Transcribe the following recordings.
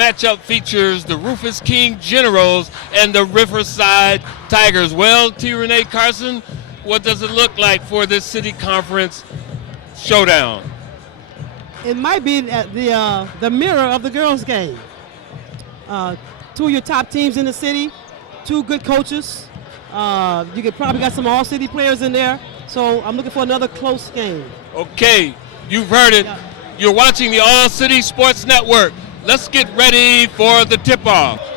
matchup features the Rufus King Generals and the Riverside Tigers. Well, T. Renee Carson, what does it look like for this city conference showdown? It might be the mirror of the girls' game. Two of your top teams in the city, two good coaches. You could probably got some all-city players in there. So I'm looking for another close game. Okay, you've heard it. Yeah. You're watching the All-City Sports Network. Let's get ready for the tip-off.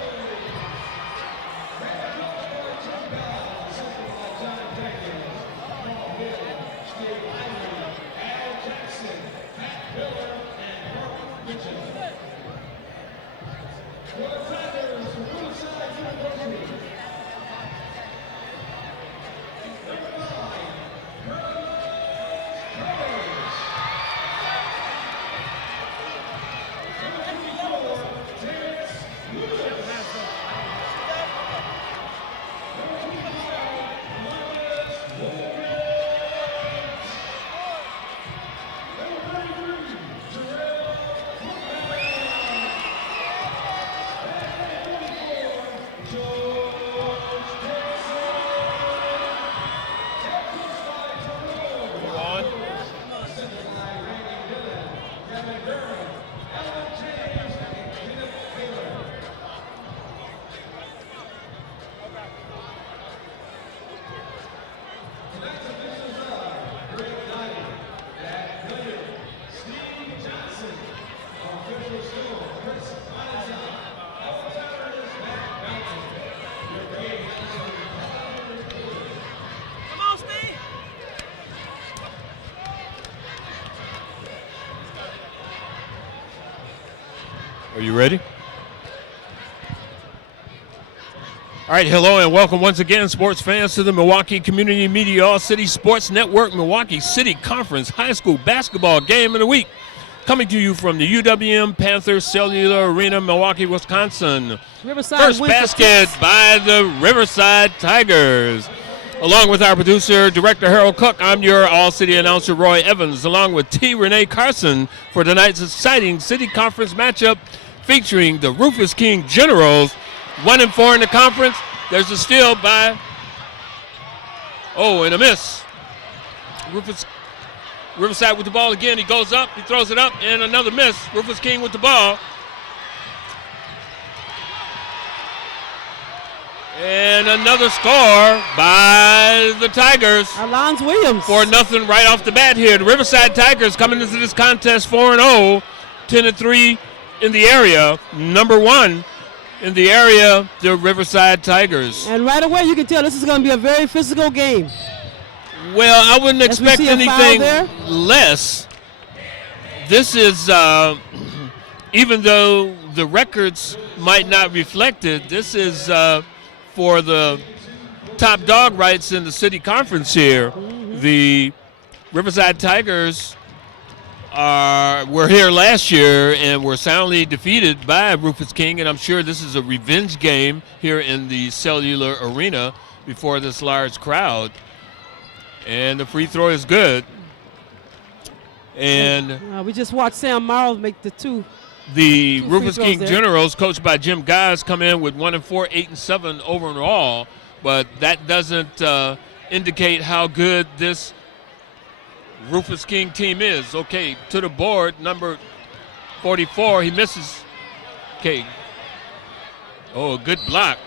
Are you ready? All right, hello and welcome once again, sports fans, to the Milwaukee Community Media All-City Sports Network Milwaukee City Conference High School Basketball Game of the Week. Coming to you from the UW-Milwaukee Panther Arena, Milwaukee, Wisconsin. Riverside First basket by the Riverside Tigers. Along with our producer, Director Harold Cook, I'm your All-City announcer, Roy Evans, along with T. Renee Carson for tonight's exciting City Conference matchup featuring the Rufus King Generals, 1-4 in the conference. There's a steal by, and a miss. Riverside with the ball again. He goes up, he throws it up, and another miss. Rufus King with the ball. And another score by the Tigers. Alonzo Williams. 4-0 right off the bat here. The Riverside Tigers coming into this contest 4-0, 10-3 in the area. Number one in the area, the Riverside Tigers. And right away you can tell this is going to be a very physical game. Well, I wouldn't expect anything less. This is, even though the records might not reflect it, this is for the top dog rights in the city conference here. Mm-hmm. The Riverside Tigers were here last year and were soundly defeated by Rufus King, and I'm sure this is a revenge game here in the Cellular Arena before this large crowd. And the free throw is good. And we just watched Sam Morrow make the two. The Rufus King there. Generals, coached by Jim Guys, come in with 1-4, 8-7 overall, but that doesn't indicate how good this Rufus King team is. Okay, to the board, number 44, he misses. Okay. Oh, good block.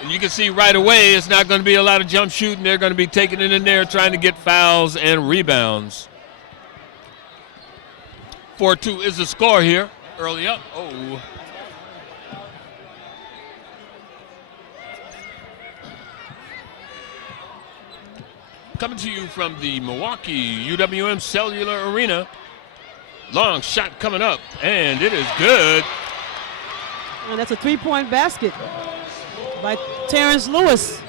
And you can see right away it's not going to be a lot of jump shooting. They're going to be taking it in there, trying to get fouls and rebounds. 4-2 is the score here. Early up. Oh. Coming to you from the Milwaukee UWM Cellular Arena. Long shot coming up, and it is good. And that's a three-point basket by Terrence Lewis.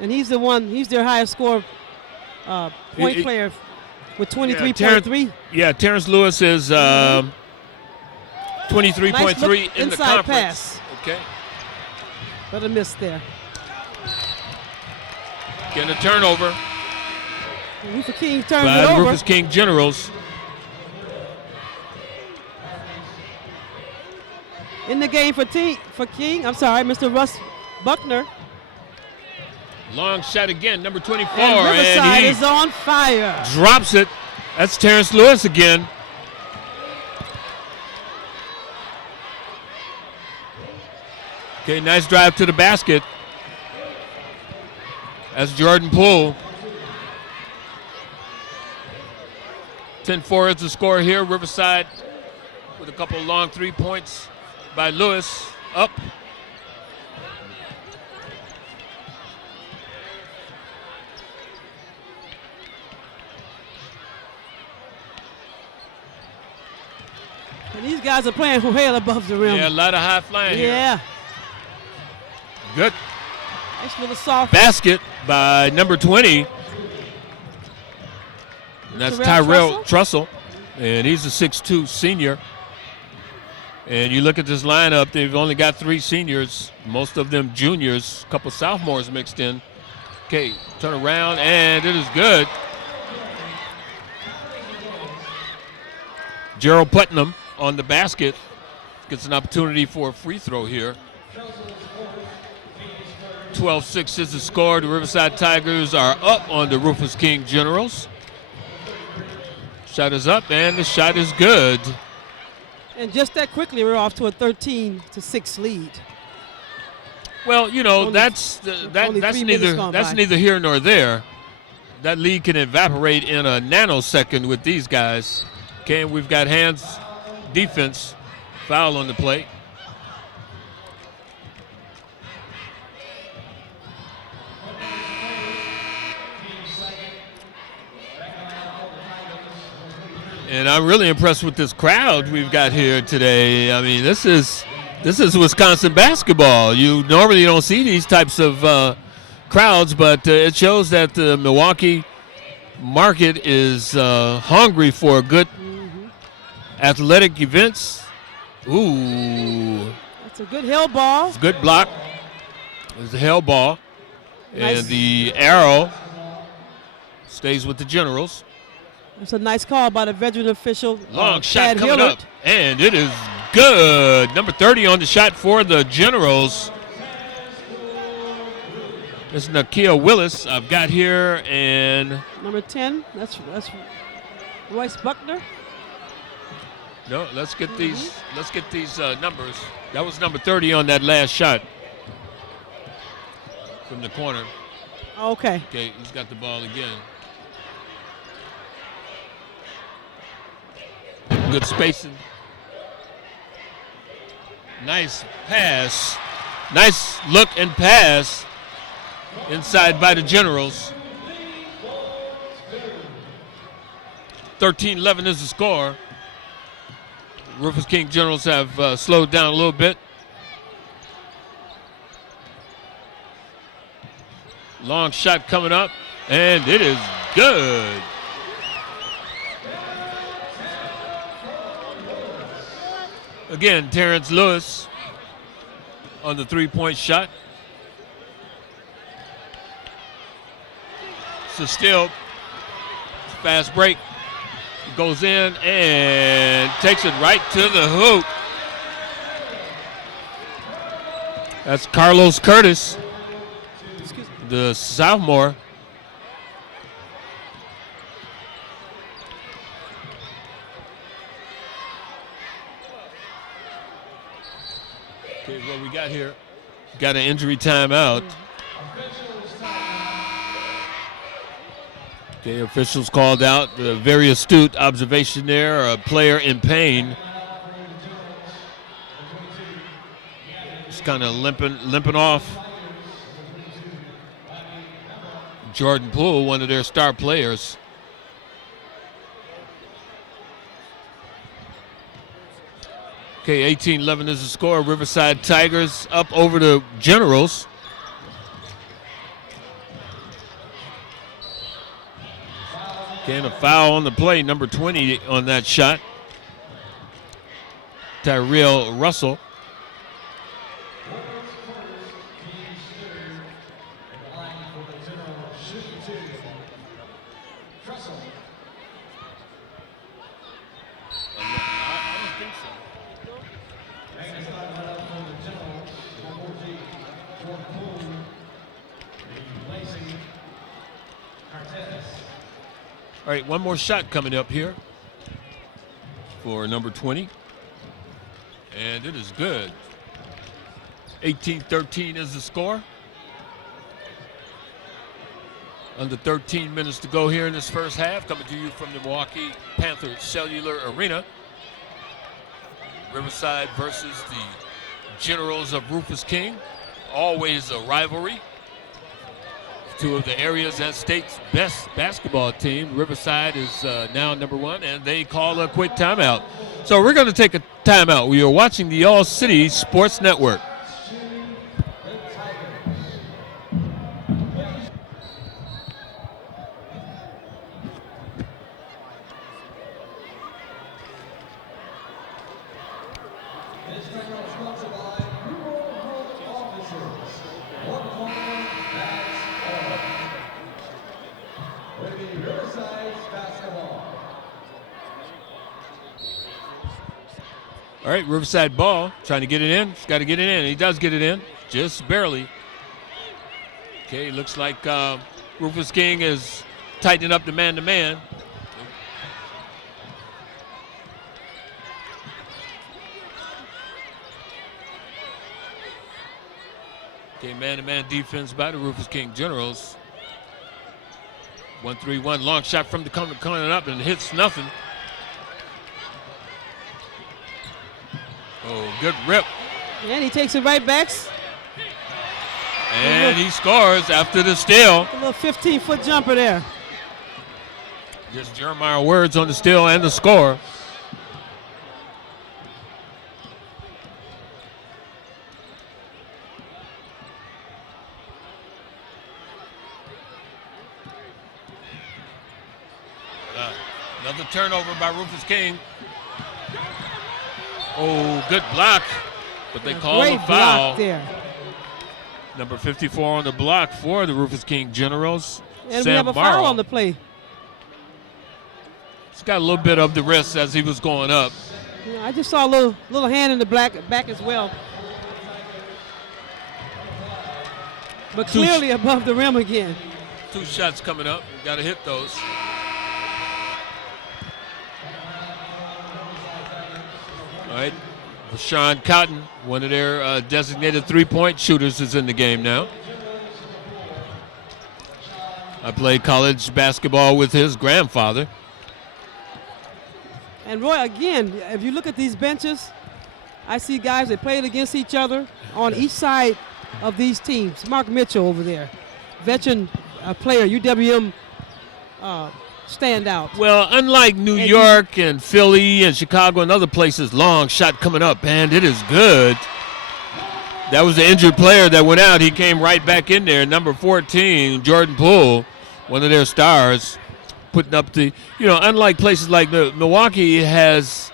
And he's their highest score point player with 23.3. Yeah, Terrence Lewis is 23.3 in the conference. Pass. Okay. But a miss there. Getting a turnover. Rufus King turns by it over. Rufus King Generals. in the game for King. I'm sorry, Mr. Russ Buckner. Long shot again, number 24. And Riverside and he is on fire. drops it. That's Terrence Lewis again. Okay, nice drive to the basket. That's Jordan Poole. 10-4 is the score here. Riverside with a couple of long 3 points by Lewis. Up. And these guys are playing well above the rim. Yeah, a lot of high flying Yeah. here. Good Nice little soft. basket by number 20. And that's Tyrell Trussell. And he's a 6'2 senior. And you look at this lineup, they've only got 3 seniors, most of them juniors, a couple sophomores mixed in. Okay, turn around, and it is good. Gerald Putnam on the basket gets an opportunity for a free throw here. 12-6 is the score. The Riverside Tigers are up on the Rufus King Generals. Shot is up, and the shot is good. And just that quickly, we're off to a 13-6 lead. Well, you know, Only- that's only 3 minutes gone by. neither here nor there. That lead can evaporate in a nanosecond with these guys. Okay, and we've got hands defense, foul on the plate. And I'm really impressed with this crowd we've got here today. I mean, this is Wisconsin basketball. You normally don't see these types of crowds, but it shows that the Milwaukee market is hungry for good athletic events. Ooh. That's a good hill ball. It's a good block. It's a hell ball. Nice. And the arrow stays with the Generals. It's a nice call by the veteran official. Long shot Chad coming Hillard. up. And it is good. Number 30 on the shot for the Generals. It's Nakia Willis I've got here, and Number 10, that's Royce Buckner. no, let's get these numbers. That was number 30 on that last shot from the corner. Okay. Okay, he's got the ball again. Good spacing. Nice pass. Nice look and pass inside by the Generals. 13-11 is the score. Rufus King Generals have slowed down a little bit. Long shot coming up, and it is good. Again, Terrence Lewis on the three-point shot. So still, fast break. Goes in and takes it right to the hoop. That's Carlos Curtis, the sophomore. Okay, what we got here? Got an injury timeout. Okay, officials called out. A very astute observation there. A player in pain. Just kind of limping off. Jordan Poole, one of their star players. Okay, 18-11 is the score. Riverside Tigers up over the Generals. Okay, and a foul on the play, number 20 on that shot. Tyrell Russell. All right, one more shot coming up here for number 20. And it is good. 18-13 is the score. Under 13 minutes to go here in this first half. Coming to you from the Milwaukee Panther Cellular Arena. Riverside versus the Generals of Rufus King. Always a rivalry. Two of the area's and state's best basketball team. Riverside is now number 1, and they call a quick timeout. So we're going to take a timeout. We are watching the All City Sports Network. All right, Riverside ball, trying to get it in. He's got to get it in. He does get it in, just barely. Okay, looks like Rufus King is tightening up the man-to-man. Okay, man-to-man defense by the Rufus King Generals. 1-3-1, long shot from the corner coming up and hits nothing. Oh, good rip. And he takes it right back. And he scores after the steal. A little 15-foot jumper there. Just Jeremiah words on the steal and the score. Another turnover by Rufus King. Oh, good block, but they call a foul. Block there. Number 54 on the block for the Rufus King Generals. And Sam we have a Morrow. foul on the play. He's got a little bit of the wrist as he was going up. Yeah, I just saw a little hand in the back as well. But clearly above the rim again. 2 shots coming up. Got to hit those. All right, Rashawn Cotton, one of their designated three-point shooters, is in the game now. I played college basketball with his grandfather. And Roy, again, if you look at these benches, I see guys that played against each other on each side of these teams. Mark Mitchell over there, veteran player, UWM standout. Well, unlike New York and Philly and Chicago and other places, long shot coming up, and it is good. That was the injured player that went out. He came right back in there. Number 14, Jordan Poole, one of their stars, putting up the, unlike places like Milwaukee has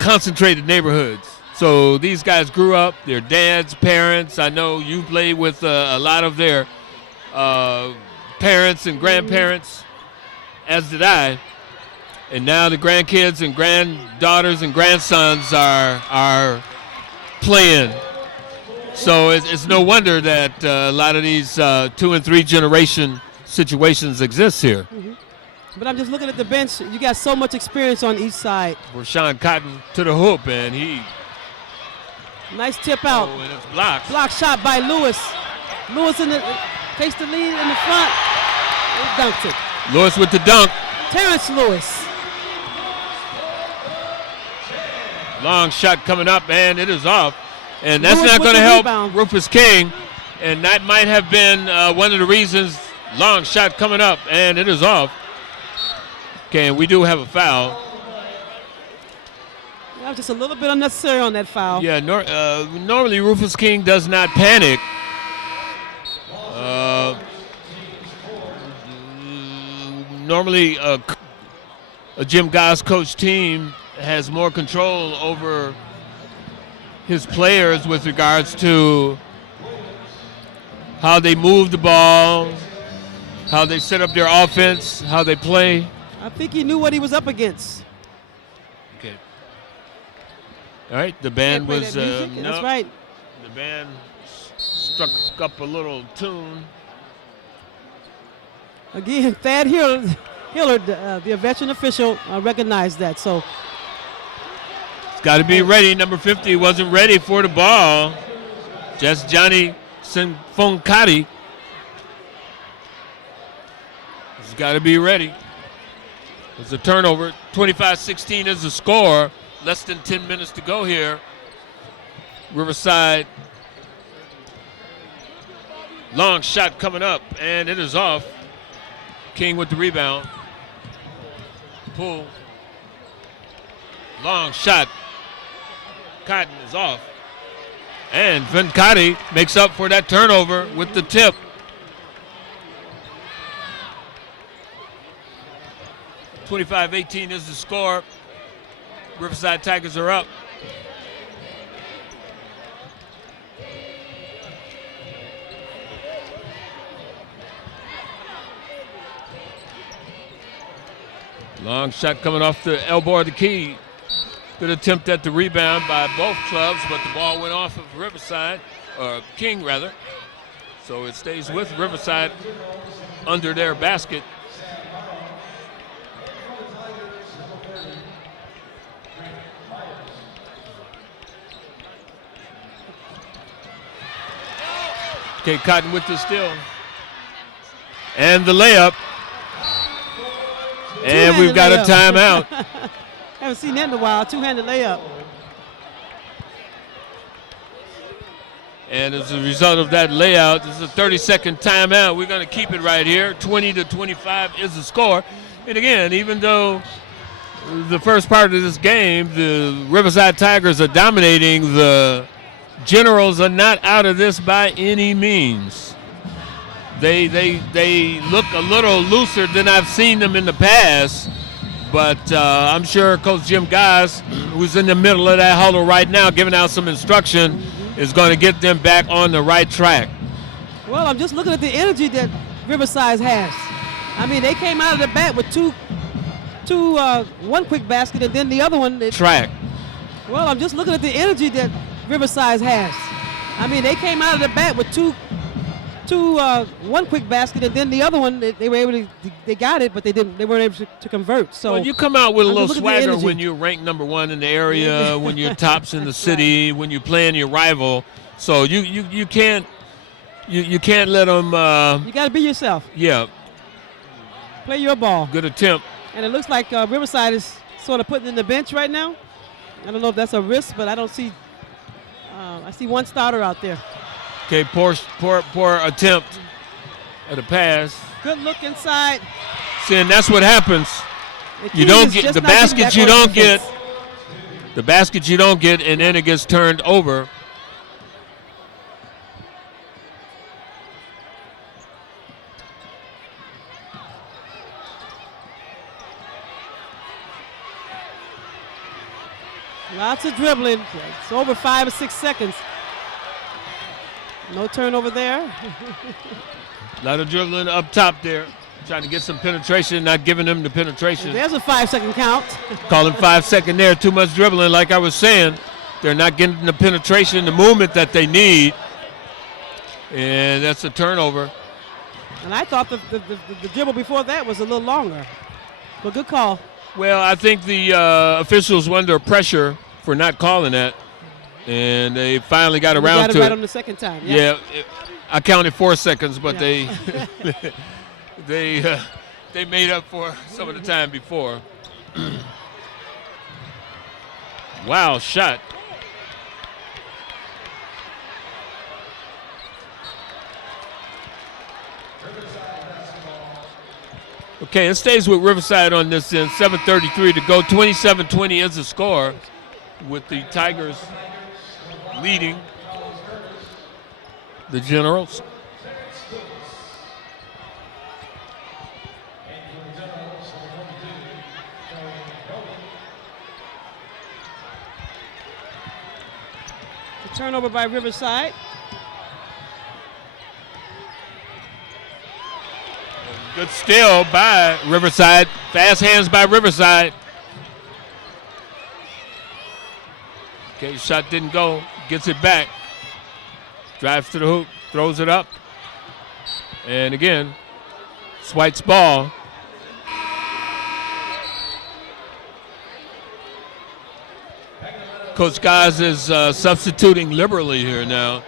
concentrated neighborhoods. So these guys grew up, their dads, parents. I know you played with a lot of their parents and grandparents, as did I. And now the grandkids and granddaughters and grandsons are playing. So it's no wonder that a lot of these 2 and 3 generation situations exist here. Mm-hmm. But I'm just looking at the bench. You got so much experience on each side. Rashawn Cotton to the hoop, and he. Nice tip out. Oh, and it's blocked. Block shot by Lewis. Lewis takes the lead in the front. He dunks it. Lewis with the dunk. Terrence Lewis. Long shot coming up, and it is off. And that's Lewis not going to help rebound. Rufus King. And that might have been one of the reasons. Long shot coming up, and it is off. Okay, and we do have a foul. That was just a little bit unnecessary on that foul. Yeah, normally Rufus King does not panic. Normally a Jim Goss coach team has more control over his players with regards to how they move the ball, how they set up their offense, how they play. I think he knew what he was up against. Okay. All right, the band was That's right. The band struck up a little tune. Again, Thad Hill Hillard, the veteran official, recognized that. So it's got to be ready. Number 50 wasn't ready for the ball. Just Johnny Sinfonkati. He's got to be ready. It's a turnover. 25-16 is the score. Less than 10 minutes to go here. Riverside. Long shot coming up, and it is off. King with the rebound. Pull. Long shot. Cotton is off. And Venkati makes up for that turnover with the tip. (25-18) is the score. Riverside Tigers are up. Long shot coming off the elbow of the key. Good attempt at the rebound by both clubs, but the ball went off of Riverside, or King rather. So it stays with Riverside under their basket. Okay, Cotton with the steal. And the layup. And we've got a timeout. Haven't seen that in a while. Two-handed layup. And as a result of that layout, this is a 30-second timeout. We're going to keep it right here. 20-25 is the score. And again, even though the first part of this game, the Riverside Tigers are dominating, the Generals are not out of this by any means. They look a little looser than I've seen them in the past, but I'm sure Coach Jim Guys, who's in the middle of that huddle right now giving out some instruction, is going to get them back on the right track. Well, I'm just looking at the energy that Riverside has. I mean, they came out of the bat with one quick basket and then the other one. Track. Well, I'm just looking at the energy that Riverside has. I mean, they came out of the bat with one quick basket and then the other one they were able to, they got it, but they weren't able to convert. So well, you come out with a little swagger when you're ranked number one in the area, when you're tops in the city, when you're playing your rival. So you can't let them. You got to be yourself. Yeah. Play your ball. Good attempt. And it looks like Riverside is sort of putting in the bench right now. I don't know if that's a risk, but I don't see. I see one starter out there. Okay, poor attempt at a pass. Good look inside. See, and that's what happens. You don't get the basket. You don't get the basket. You don't get, and then it gets turned over. Lots of dribbling. It's over 5 or 6 seconds. No turnover there. A lot of dribbling up top there. Trying to get some penetration, not giving them the penetration. There's a 5-second count. Calling 5 second there. Too much dribbling, like I was saying. They're not getting the penetration, the movement that they need. And that's a turnover. And I thought the dribble before that was a little longer. But good call. Well, I think the officials were under pressure for not calling that. And they finally got around to it. Got it right on the second time. Yeah, I counted 4 seconds, but yeah. they made up for some of the time before. Wow, shot. Okay, it stays with Riverside on this end. 7:33 to go. 27-20 is the score, with the Tigers leading the Generals. The turnover by Riverside. Good steal by Riverside. Fast hands by Riverside. Okay, shot didn't go. Gets it back. Drives to the hoop. Throws it up. And again, Swites ball. Coach Guys is substituting liberally here now,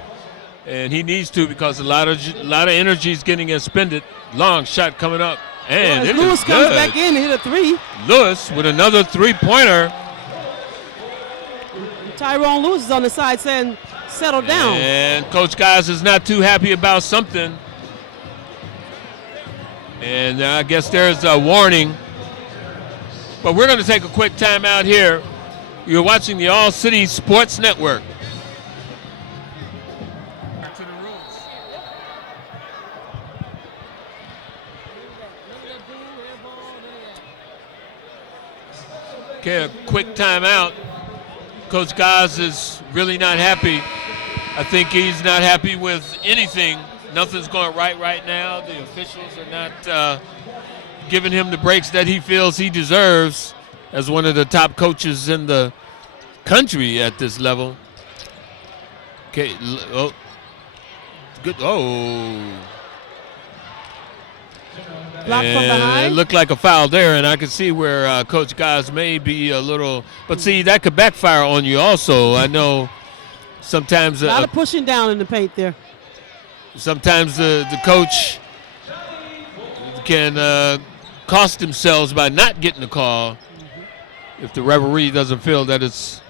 and he needs to because a lot of energy is getting expended. Long shot coming up, and it Lewis is comes good. back in and hit a three. Lewis with another three-pointer. Tyrone Lewis is on the side saying, settle down. And Coach Guys is not too happy about something. And I guess there's a warning. But we're going to take a quick timeout here. You're watching the All City Sports Network. Back to the rules. Okay, a quick timeout. Coach Guys is really not happy. I think he's not happy with anything. Nothing's going right now. The officials are not giving him the breaks that he feels he deserves as one of the top coaches in the country at this level. Okay, oh, good. Oh. Block from behind. It looked like a foul there, and I could see where Coach Guys may be a little. But see, that could backfire on you also. I know sometimes. A lot of pushing down in the paint there. Sometimes the coach can cost themselves by not getting the call if the referee doesn't feel that it's.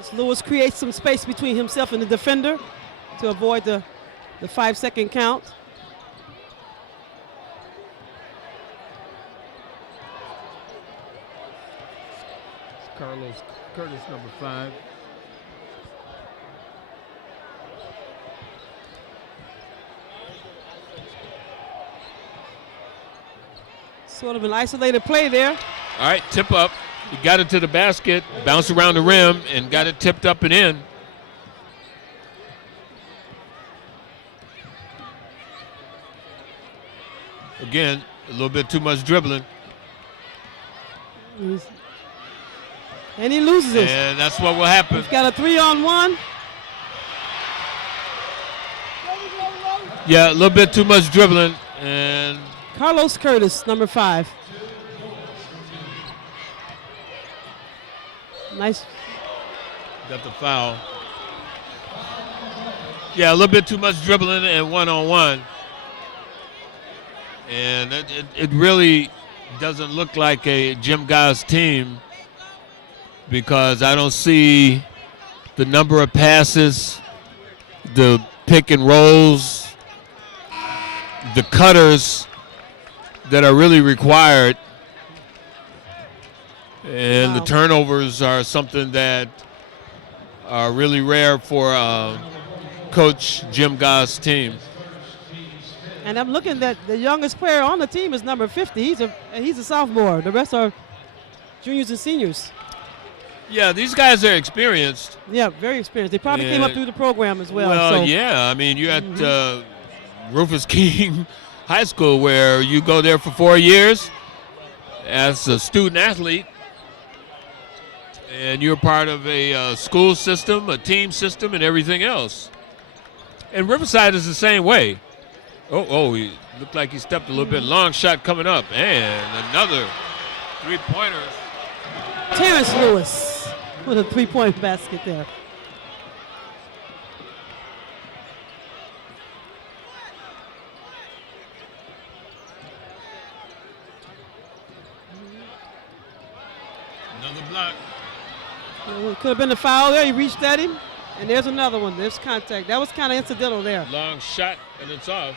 As Lewis creates some space between himself and the defender to avoid the 5-second count. Carlos Curtis, number 5. Sort of an isolated play there. All right, tip up. He got it to the basket, bounced around the rim, and got it tipped up and in. Again, a little bit too much dribbling. And he loses it. And that's what will happen. He's got a 3-on-1. Yeah, a little bit too much dribbling. And Carlos Curtis, number 5. Nice. Got the foul. Yeah, a little bit too much dribbling and one-on-one. And it really doesn't look like a Jim Guys team because I don't see the number of passes, the pick and rolls, the cutters that are really required. And the turnovers are something that are really rare for Coach Jim Guys' team. And I'm looking at the youngest player on the team is number 50. He's a sophomore. The rest are juniors and seniors. Yeah, these guys are experienced. Yeah, very experienced. They probably came up through the program as well. Well, yeah. I mean, you're at Rufus King High School where you go there for 4 years as a student athlete. And you're part of a school system, a team system, and everything else. And Riverside is the same way. Oh, he looked like he stepped a little bit. Long shot coming up. And another three-pointer. Terrence Lewis with a 3-point basket there. Another block. Could have been a foul there. He reached at him. And there's another one. There's contact. That was kind of incidental there. Long shot, and it's off.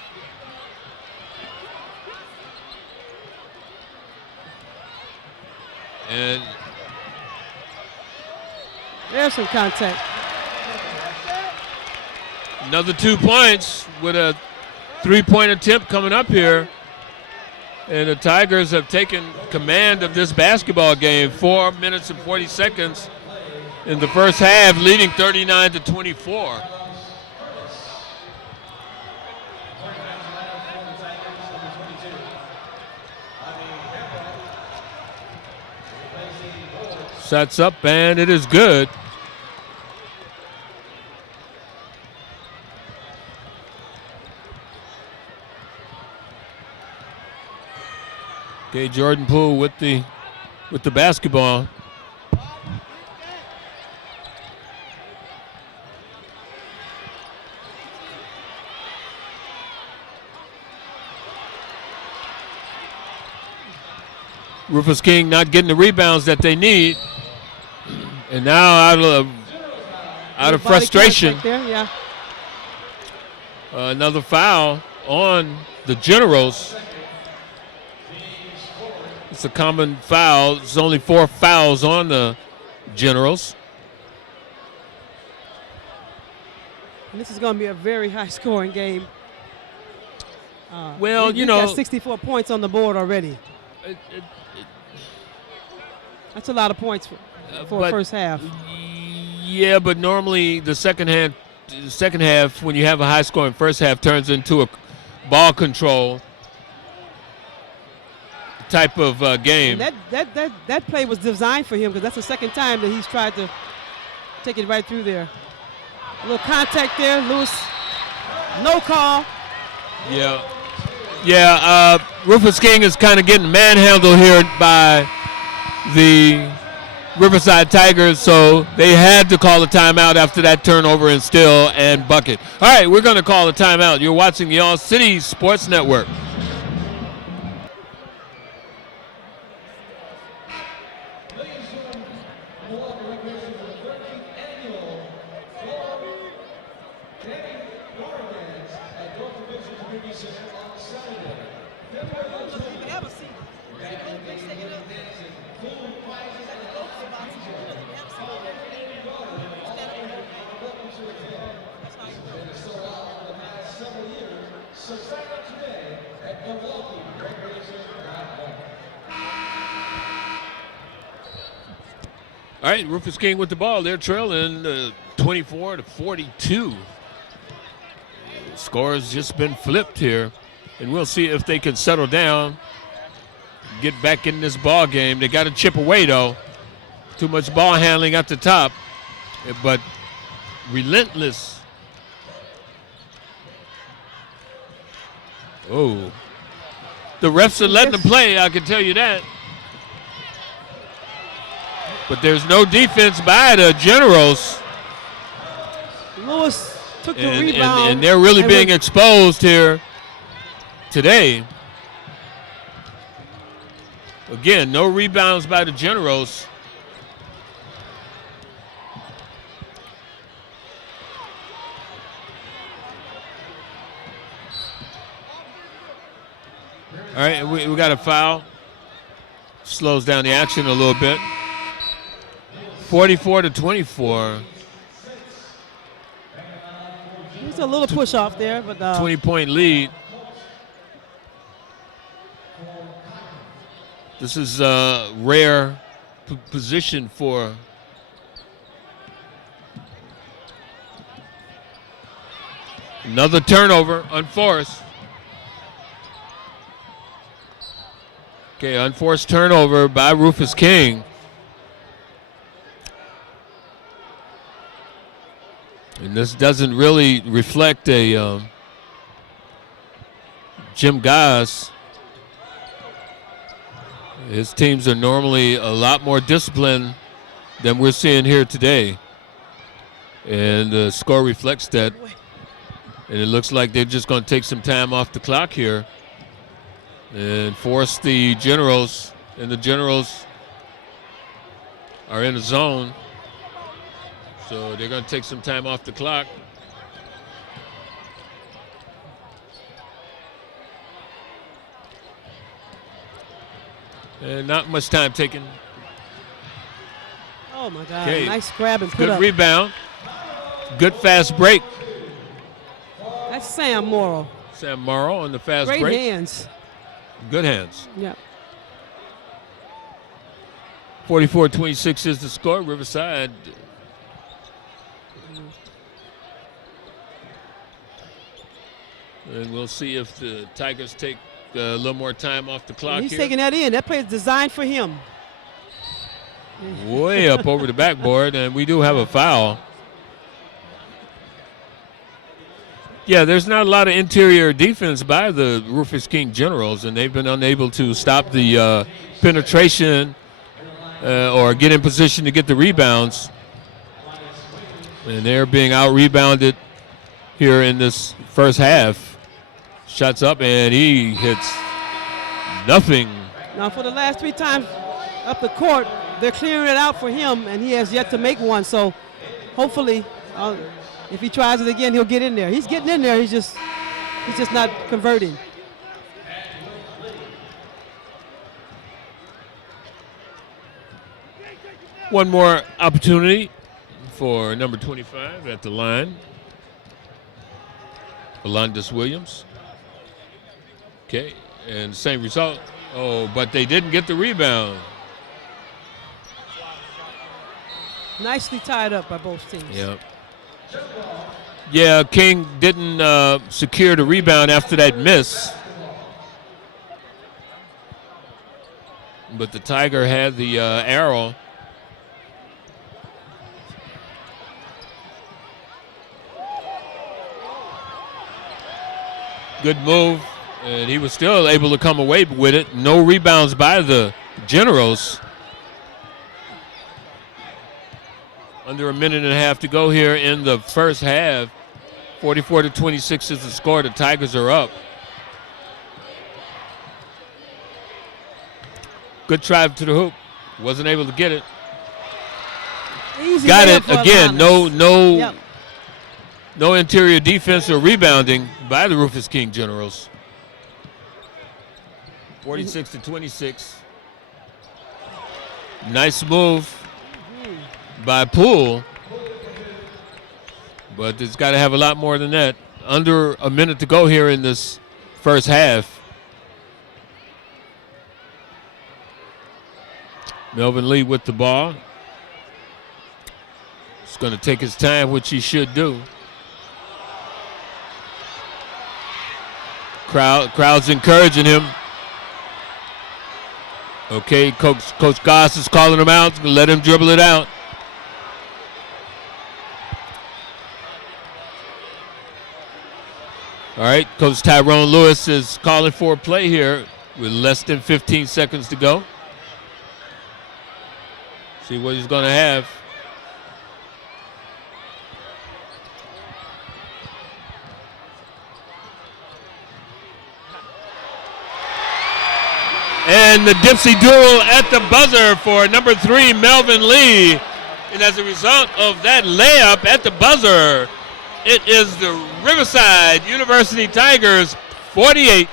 And there's some contact. Another 2 points with a 3-point attempt coming up here. And the Tigers have taken command of this basketball game. 4 minutes and 40 seconds in the first half, leading 39-24. Sets up, and it is good. Okay, Jordan Poole with the basketball. Rufus King not getting the rebounds that they need. And now out of frustration, right there, yeah. Another foul on the Generals. It's a common foul. There's only 4 fouls on the Generals. And this is going to be a very high-scoring game. Well, you got 64 points on the board already. That's a lot of points for a first half. Yeah, but normally the second half, when you have a high-scoring first half, turns into a ball control type of game. And that play was designed for him because that's the second time that he's tried to take it right through there. A little contact there, Lewis. No call. Yeah. Rufus King is kind of getting manhandled here by the Riverside Tigers, so they had to call a timeout after that turnover and steal and bucket. All right, we're going to call a timeout. You're watching the All City Sports Network. All right, Rufus King with the ball. They're trailing 24-42. Score has just been flipped here, and we'll see if they can settle down, get back in this ball game. They got to chip away, though. Too much ball handling at the top, but relentless. Oh, the refs are letting them play, I can tell you that. But there's no defense by the Generals. Lewis took the rebound. And they're really being exposed here today. Again, no rebounds by the Generals. All right, we got a foul. Slows down the action a little bit. 44-24. It's a little push off there, but 20-point lead. This is a rare position for another turnover, unforced. Okay, unforced turnover by Rufus King. And this doesn't really reflect a Jim Goss. His teams are normally a lot more disciplined than we're seeing here today. And the score reflects that. And it looks like they're just going to take some time off the clock here and force the Generals. And the Generals are in a zone. So they're going to take some time off the clock. And not much time taken. Oh, my God. Okay. Nice grab and put Good up. rebound. Good fast break. That's Sam Morrow. Sam Morrow on the fast break. Great hands. Good hands. Yep. 44-26 is the score. Riverside. And we'll see if the Tigers take a little more time off the clock. He's here. taking that in. That play is designed for him. Way up over the backboard, and we do have a foul. Yeah, there's not a lot of interior defense by the Rufus King Generals, and they've been unable to stop the penetration or get in position to get the rebounds. And they're being out-rebounded here in this first half. Shots up, and he hits nothing Now, for the last 3 times up the court, they're clearing it out for him, and he has yet to make one. So hopefully, if he tries it again, he'll get in there. He's getting in there. He's just not converting. One more opportunity for number 25 at the line, Alondis Williams. Okay, and same result. Oh, but they didn't get the rebound. Nicely tied up by both teams. Yeah. Yeah, King didn't secure the rebound after that miss. But the Tiger had the arrow. Good move, and he was still able to come away with it. No rebounds by the Generals. Under a minute and a half to go here in the first half. 44-26 is the score. The Tigers are up. Good drive to the hoop. Wasn't able to get it. Easy Got it layup for again. Alondis. Yep. No interior defense or rebounding by the Rufus King Generals. 46-26. Nice move by Poole. But it's got to have a lot more than that. Under a minute to go here in this first half. Melvin Lee with the ball. He's going to take his time, which he should do. Crowd's encouraging him. Okay, Coach Goss is calling him out. Let him dribble it out. All right, Coach Tyrone Lewis is calling for a play here with less than 15 seconds to go. See what he's going to have. And the Dipsy duel at the buzzer for number 3, Melvin Lee. And as a result of that layup at the buzzer, it is the Riverside University Tigers 48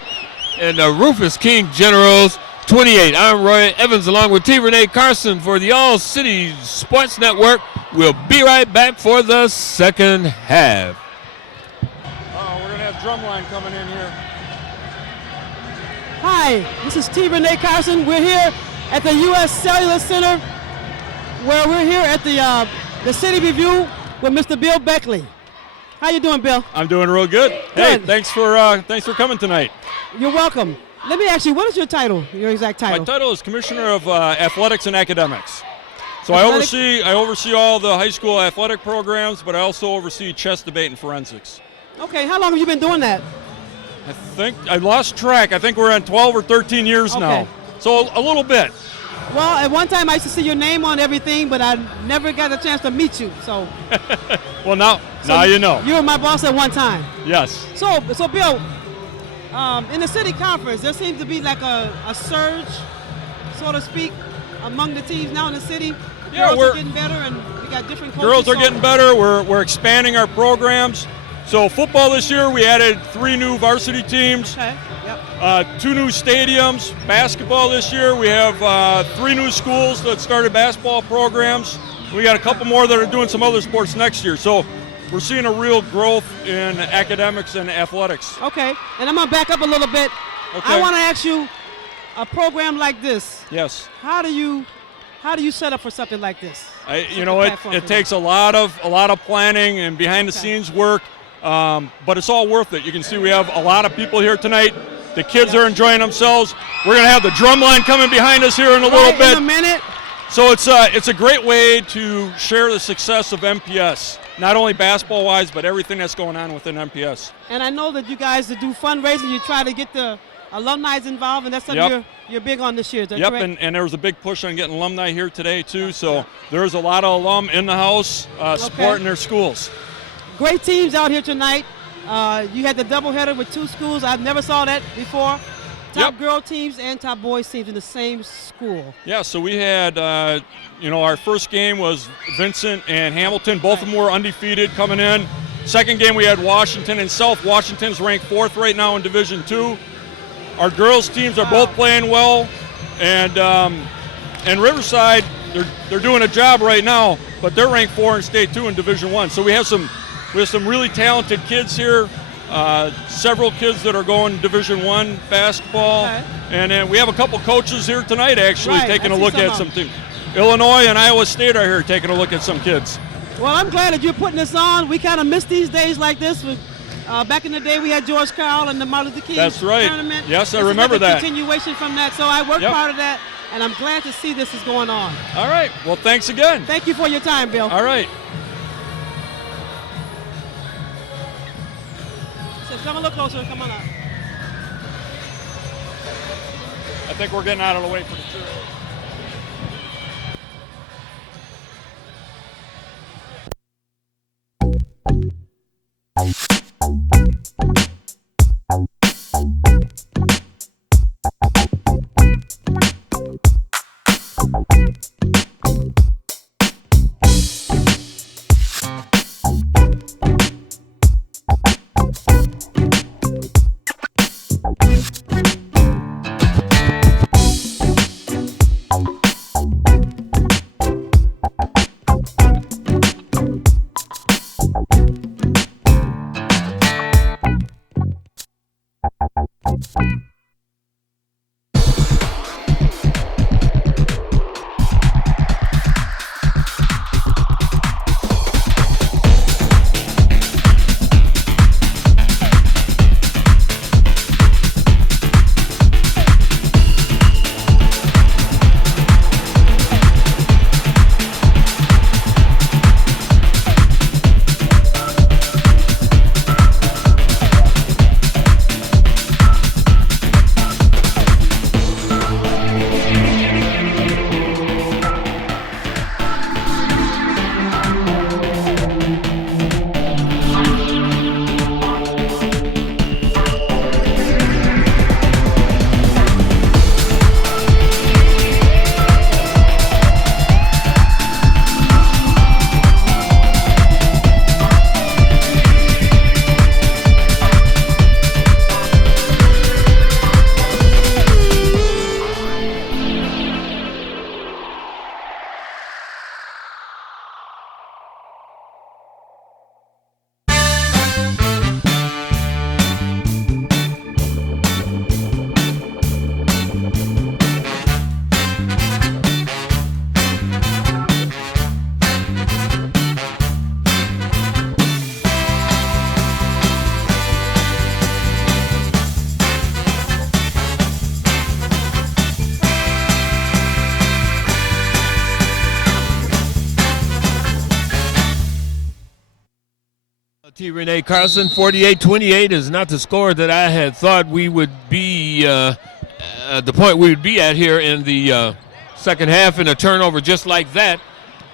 and the Rufus King Generals 28. I'm Roy Evans along with T. Renee Carson for the All City Sports Network. We'll be right back for the second half. We're going to have Drumline coming in here. Hi, this is T. Renee Carson. We're here at the U.S. Cellular Center, where we're here at the City Review with Mr. Bill Beckley. How you doing, Bill? I'm doing real good. Hey, thanks for coming tonight. You're welcome. Let me ask you, what is your title? Your exact title? My title is Commissioner of Athletics and Academics. So Athletics? I oversee all the high school athletic programs, but I also oversee chess debate and forensics. Okay, how long have you been doing that? I think I lost track. I think we're on 12 or 13 years now. So a little bit. Well, at one time I used to see your name on everything, but I never got a chance to meet you. So. Well, now you know. You were my boss at one time. Yes. So Bill, in the city conference, there seems to be like a surge, so to speak, among the teams now in the city. Yeah, Girls are getting better, and we got different coaches. Girls are getting better. We're expanding our programs. So football this year, we added 3 new varsity teams, Okay. Yep. 2 new stadiums. Basketball this year, we have 3 new schools that started basketball programs. We got a couple more that are doing some other sports next year. So we're seeing a real growth in academics and athletics. Okay, and I'm gonna back up a little bit. Okay. I want to ask you, a program like this. Yes. How do you set up for something like this? It takes a lot of planning and behind the scenes work. But it's all worth it. You can see we have a lot of people here tonight. The kids are enjoying themselves. We're going to have the drum line coming behind us here in a little bit. In a minute. So it's a great way to share the success of MPS, not only basketball-wise, but everything that's going on within MPS. And I know that you guys do fundraising. You try to get the alumni involved, and that's something you're big on this year. Is that correct? And there was a big push on getting alumni here today, too. So there's a lot of alum in the house supporting their schools. Great teams out here tonight. You had the doubleheader with 2 schools. I never saw that before. top girl teams and top boys teams in the same school. Yeah, so we had, our first game was Vincent and Hamilton. Both of them were undefeated coming in. Second game we had Washington and South. Washington's ranked 4th right now in Division II. Our girls teams are both playing well, and Riverside, they're doing a job right now, but they're ranked 4 in state 2 in Division I. So we have some really talented kids here. Several kids that are going Division I basketball, and then we have a couple coaches here tonight actually taking a look at some things. Illinois and Iowa State are here taking a look at some kids. Well, I'm glad that you're putting this on. We kind of miss these days like this. Back in the day, we had George Carl and the Martin Luther King tournament. Yes, I remember that. Continuation from that. So I worked part of that, and I'm glad to see this is going on. All right. Well, thanks again. Thank you for your time, Bill. All right. So come a little closer. Come on up. I think we're getting out of the way for the tour. T. Renee Carson, 48-28 is not the score that I had thought we would be at the point we would be at here in the second half, in a turnover just like that.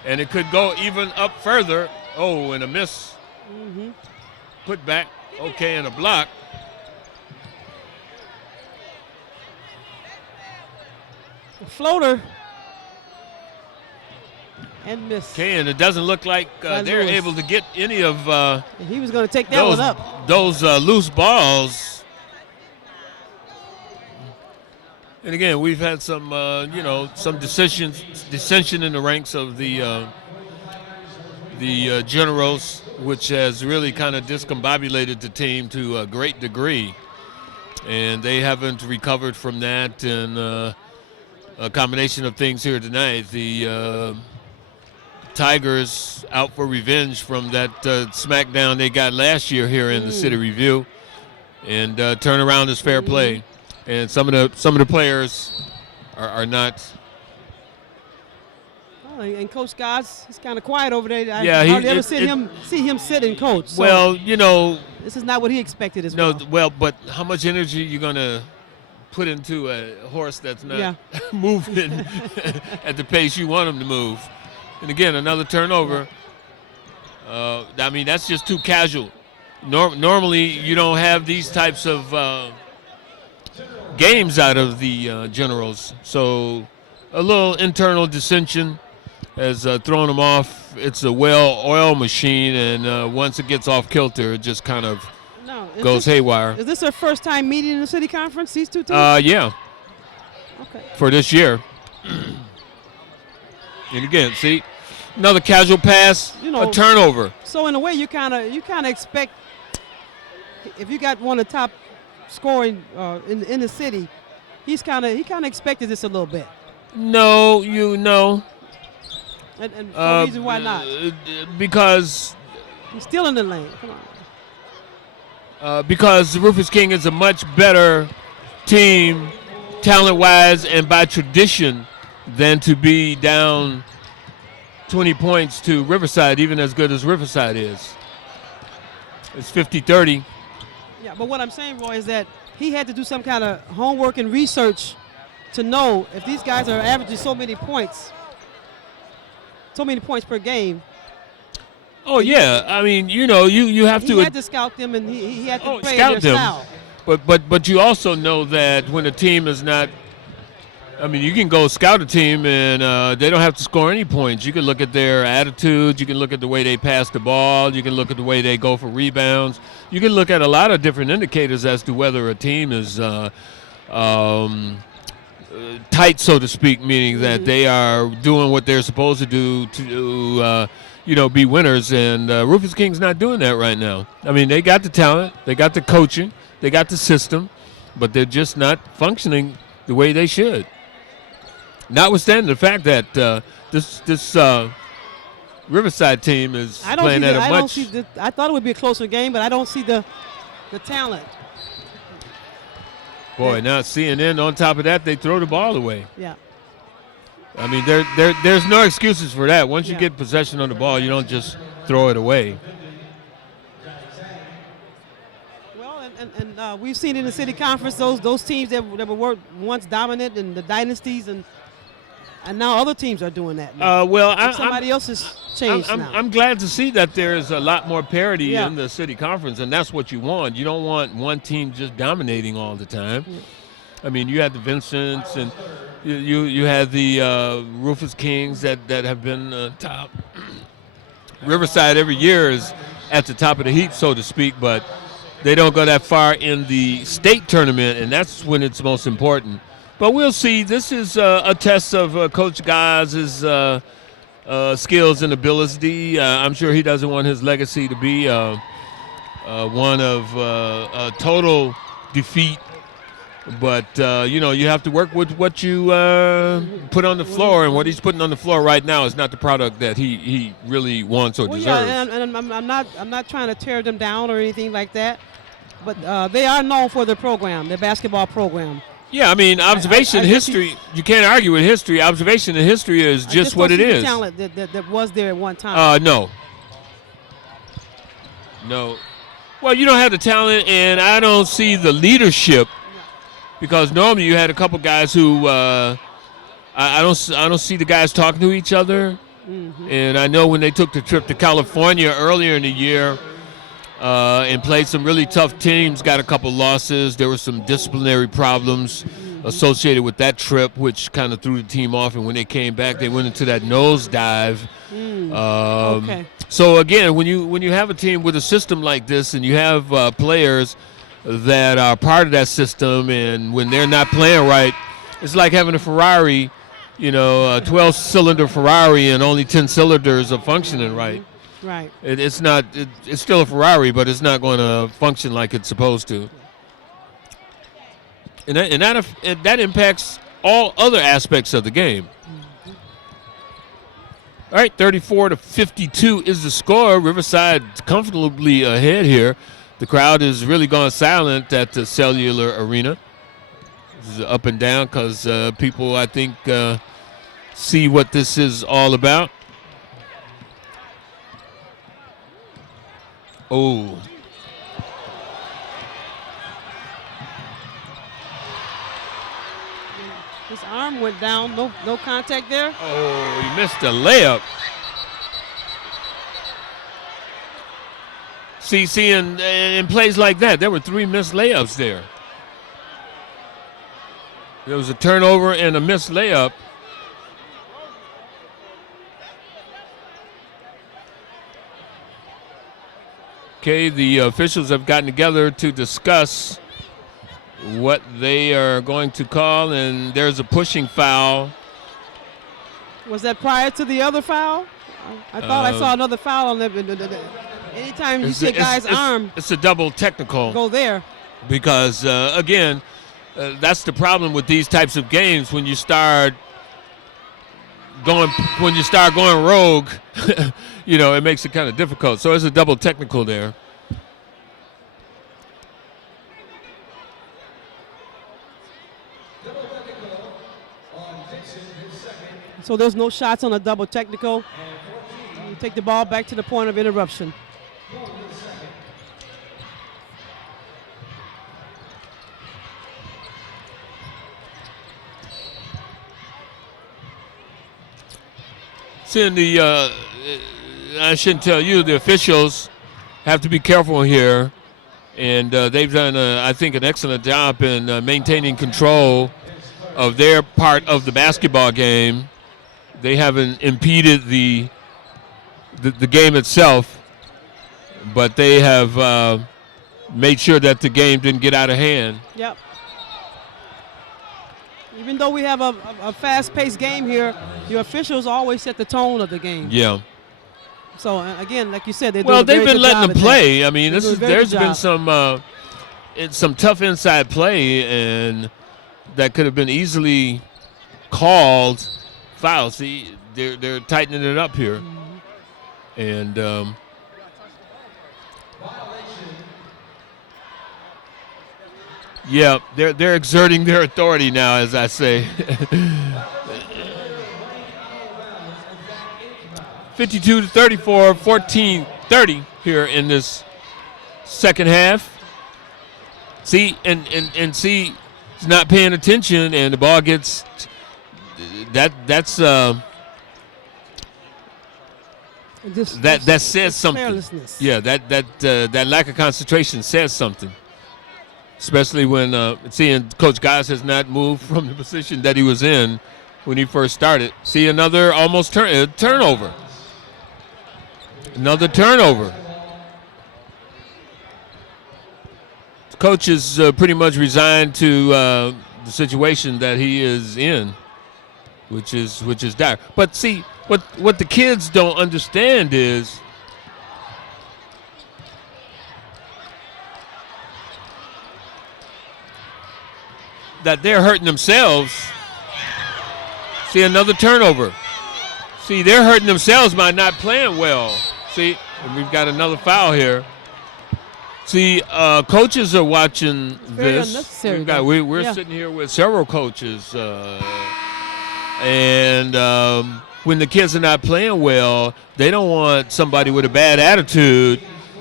And it could go even up further. Oh, and a miss. Put back. Okay, and a block. A floater. And miss. Okay, and it doesn't look like they're able to get any of he was going to take that one up. Those loose balls. And again, we've had some, some dissension in the ranks of the Generals, which has really kind of discombobulated the team to a great degree. And they haven't recovered from that, and a combination of things here tonight. The Tigers out for revenge from that smackdown they got last year here in the City Review, and turnaround is fair play. And some of the players are not. Oh, and Coach Goss, he's kind of quiet over there. Yeah, I hardly ever see him sit and coach. So well, this is not what he expected as well. well. Well, but how much energy you gonna put into a horse that's not moving at the pace you want him to move? And again, another turnover. I mean, that's just too casual. Normally, you don't have these types of games out of the Generals. So a little internal dissension has thrown them off. It's a well-oiled machine, and once it gets off kilter, it just kind of goes haywire. Is this their first time meeting in the city conference, these two teams? Yeah. Okay. For this year. And again, see, another casual pass, a turnover. So in a way, you kind of expect, if you got one of the top scoring in the city, he kind of expected this a little bit. No, you know. And for a reason why not? Because he's still in the lane. Come on. Because the Rufus King is a much better team, talent-wise and by tradition, than to be down 20 points to Riverside, even as good as Riverside is. It's 50-30. Yeah, but what I'm saying, Roy, is that he had to do some kind of homework and research to know if these guys are averaging so many points per game. Oh, yeah. I mean, you have to. He had to scout them, and he had to play scout their them. style. But you also know that when a team is not, I mean, you can go scout a team and they don't have to score any points. You can look at their attitude. You can look at the way they pass the ball. You can look at the way they go for rebounds. You can look at a lot of different indicators as to whether a team is tight, so to speak, meaning that they are doing what they're supposed to do to be winners. And Rufus King's not doing that right now. I mean, they got the talent. They got the coaching. They got the system. But they're just not functioning the way they should. Notwithstanding the fact that this Riverside team is playing at a much. I thought it would be a closer game, but I don't see the talent. Boy, now CNN, on top of that, they throw the ball away. Yeah. I mean, there's no excuses for that. Once you get possession of the ball, you don't just throw it away. Well, and we've seen in the city conference those teams that were once dominant in the dynasties, and now other teams are doing that. Somebody else has changed now. I'm glad to see that there's a lot more parity in the city conference, and that's what you want. You don't want one team just dominating all the time. Yeah. I mean, you had the Vincents, and you had the Rufus Kings that have been top. Riverside every year is at the top of the heap, so to speak, but they don't go that far in the state tournament, and that's when it's most important. But we'll see. This is a test of Coach Gaz's skills and ability. I'm sure he doesn't want his legacy to be one of total defeat. But, you have to work with what you put on the floor, and what he's putting on the floor right now is not the product that he really wants or deserves. Yeah, and I'm not trying to tear them down or anything like that, but they are known for their program, their basketball program. Yeah, I mean, observation history, you can't argue with history. Observation and history is just what it is. The talent that was there at one time. No. Well, you don't have the talent, and I don't see the leadership, because normally you had a couple guys who I don't see the guys talking to each other. Mm-hmm. And I know when they took the trip to California earlier in the year, and played some really tough teams, got a couple losses. There were some disciplinary problems associated with that trip, which kind of threw the team off. And when they came back, they went into that nosedive. Okay. So again, when you have a team with a system like this, and you have players that are part of that system, and when they're not playing right, it's like having a Ferrari, a 12-cylinder Ferrari, and only 10 cylinders are functioning right. Right. It's not. It's still a Ferrari, but it's not going to function like it's supposed to. And that impacts all other aspects of the game. Mm-hmm. All right, 34-52 is the score. Riverside comfortably ahead here. The crowd is really gone silent at the Cellular Arena. This is up and down because people, I think, see what this is all about. Oh. His arm went down. No contact there. Oh, he missed a layup. See, in plays like that, there were 3 missed layups there. There was a turnover and a missed layup. Okay, the officials have gotten together to discuss what they are going to call, and there's a pushing foul. Was that prior to the other foul? I thought I saw another foul on that. Anytime you see a guy's arm, it's a double technical. Go there. Because, again, that's the problem with these types of games. When you start going rogue, it makes it kind of difficult. So it's a double technical there. So there's no shots on a double technical. You take the ball back to the point of interruption. Seeing I shouldn't tell you, the officials have to be careful here, and they've done, I think, an excellent job in maintaining control of their part of the basketball game. They haven't impeded the game itself, but they have made sure that the game didn't get out of hand. Yep. Even though we have a fast-paced game here, your officials always set the tone of the game. Yeah. So again, like you said, they've been letting them play. I mean, there's been some tough inside play, and that could have been easily called fouls. See, they're tightening it up here, and. Yeah, they're exerting their authority now, as I say. 52-34, 14-30 here in this second half. See, and see, he's not paying attention, and the ball gets that's that says something. Yeah, that lack of concentration says something. Especially when seeing Coach Giles has not moved from the position that he was in when he first started. See another almost turnover. Another turnover. The coach is pretty much resigned to the situation that he is in, which is dire. But see, what the kids don't understand is that they're hurting themselves. See, another turnover. See, they're hurting themselves by not playing well. See, and we've got another foul here. See, coaches are watching this. We're sitting here with several coaches. And when the kids are not playing well, they don't want somebody with a bad attitude,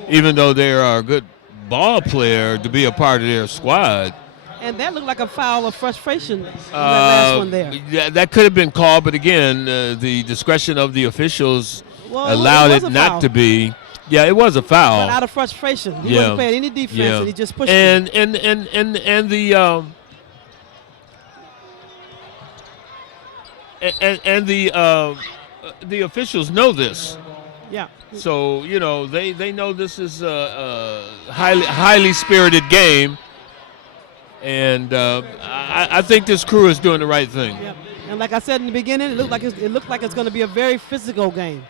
even though they are a good ball player, to be a part of their squad. And that looked like a foul of frustration, that last one there. Yeah, that could have been called, but again, the discretion of the officials allowed it not to be. Yeah, it was a foul. But out of frustration, he wasn't playing any defense, and he just pushed and it. And the officials know this. Yeah. So they know this is a highly spirited game. And I think this crew is doing the right thing. Yep. And like I said in the beginning, it looked like it's going to be a very physical game.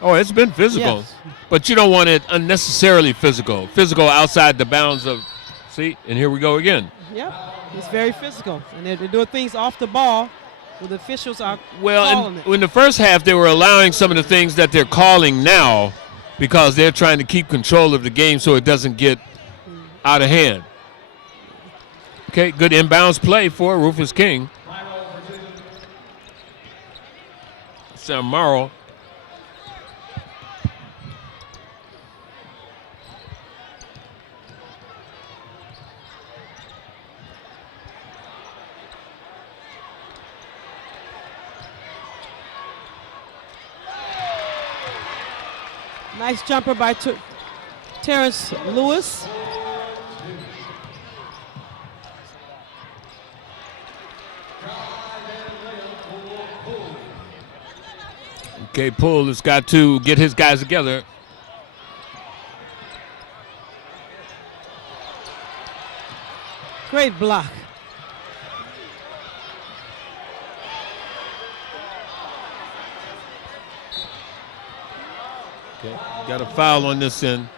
Oh, it's been physical. Yes. But you don't want it unnecessarily physical. Physical outside the bounds of, see, and here we go again. Yeah, it's very physical. And they're doing things off the ball where the officials are calling it. In the first half, they were allowing some of the things that they're calling now because they're trying to keep control of the game so it doesn't get out of hand. Okay, good inbounds play for Rufus King. Sam Morrow. Nice jumper by Terrence Lewis. Okay, Poole has got to get his guys together. Great block. Okay, got a foul on this end.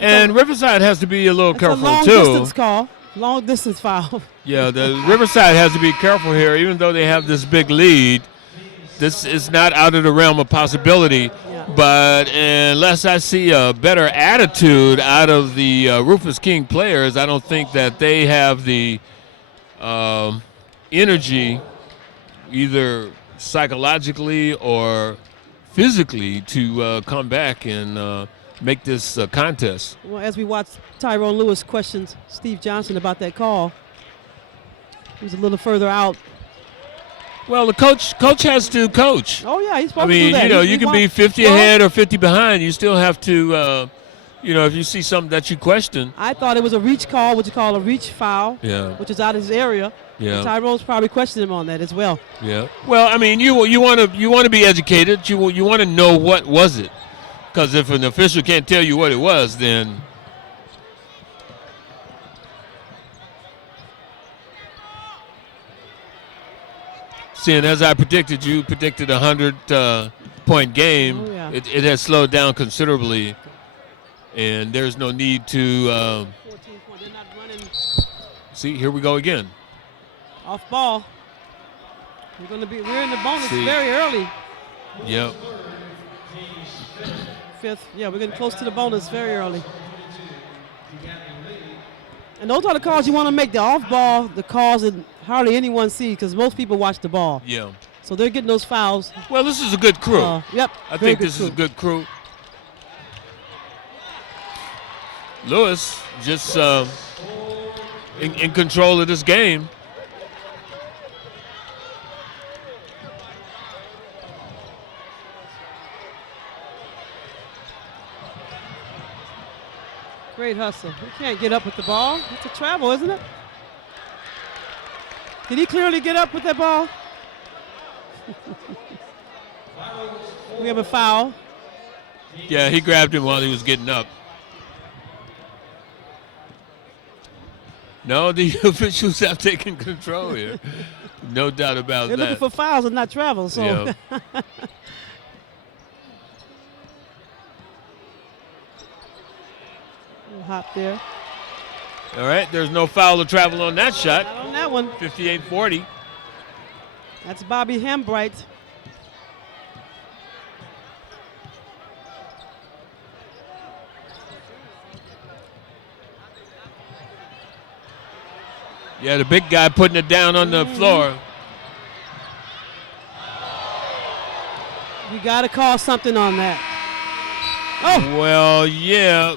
And Riverside has to be a little careful, a long too. Distance call. Long distance foul. Yeah, the Riverside has to be careful here, even though they have this big lead. This is not out of the realm of possibility. Yeah. But unless I see a better attitude out of the Rufus King players, I don't think that they have the energy, either psychologically or physically, to come back and make this contest. Well, as we watch Tyrone Lewis questions Steve Johnson about that call, he was a little further out. Well, the coach has to coach. Oh, yeah, he's supposed to do that. I mean, you can be 50 ahead or 50 behind. You still have to, if you see something that you question. I thought it was a reach call, what you call a reach foul, which is out of his area. Yeah. And Tyrone's probably questioning him on that as well. Yeah. Well, I mean, you want to be educated. You want to know what was it. Because if an official can't tell you what it was, then seeing as I predicted, you predicted a 100-point game. Oh, yeah. It has slowed down considerably, and there's no need to. 14 points. They're not running. See, here we go again. Off ball. We're in the bonus very early. Yep. Fifth. Yeah, we're getting close to the bonus very early. And those are the calls you want to make. The off ball, the calls that hardly anyone sees because most people watch the ball. Yeah. So they're getting those fouls. Well, this is a good crew. Yep. I think this is a good crew. Lewis just in control of this game. Great hustle. He can't get up with the ball. It's a travel, isn't it? Did he clearly get up with that ball? We have a foul. Yeah, he grabbed him while he was getting up. No, the officials have taken control here. No doubt about They're that. They're looking for fouls and not travel, so. Yeah. Hop there. All right, there's no foul or travel on that shot. Not on that one. 58-40. That's Bobby Hambright. Yeah, the big guy putting it down on the floor. You got to call something on that. Oh. Well, yeah,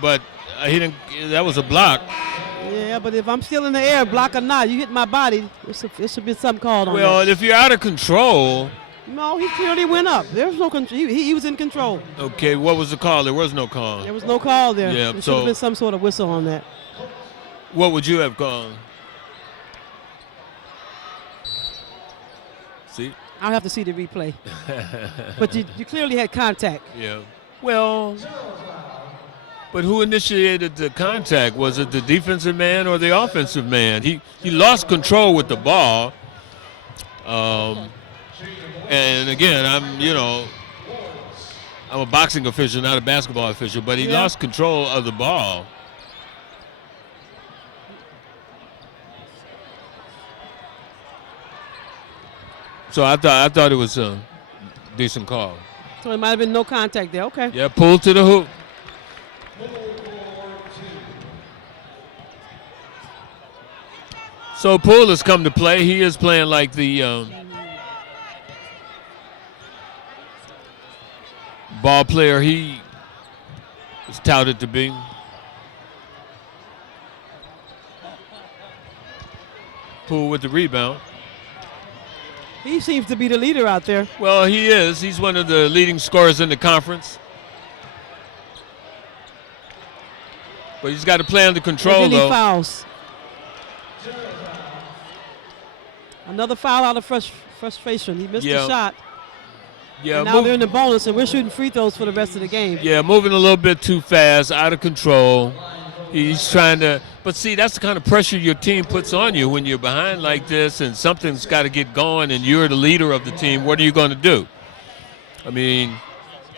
but he didn't. That was a block. Yeah, but if I'm still in the air, block or not, you hit my body, it should be something called on that. Well, if you're out of control. No, he clearly went up. There was no control. He was in control. Okay, what was the call? There was no call. There was no call there. Yeah, there should have been some sort of whistle on that. What would you have called? See? I'll have to see the replay. But you clearly had contact. Yeah. Well, but who initiated the contact? Was it the defensive man or the offensive man? He lost control with the ball. And again, I'm a boxing official, not a basketball official, but he lost control of the ball. So I thought it was a decent call. So it might have been no contact there. Okay. Yeah, pull to the hoop. So Poole has come to play. He is playing like the ball player he is touted to be. Poole with the rebound. He seems to be the leader out there. Well, he is. He's one of the leading scorers in the conference. But he's got to play under control, though. Fouls. Another foul out of frustration. He missed the shot. And now they're in the bonus, and we're shooting free throws for the rest of the game. Yeah, moving a little bit too fast, out of control. He's trying to, but see, that's the kind of pressure your team puts on you when you're behind like this, and something's got to get going, and you're the leader of the team. What are you going to do? I mean,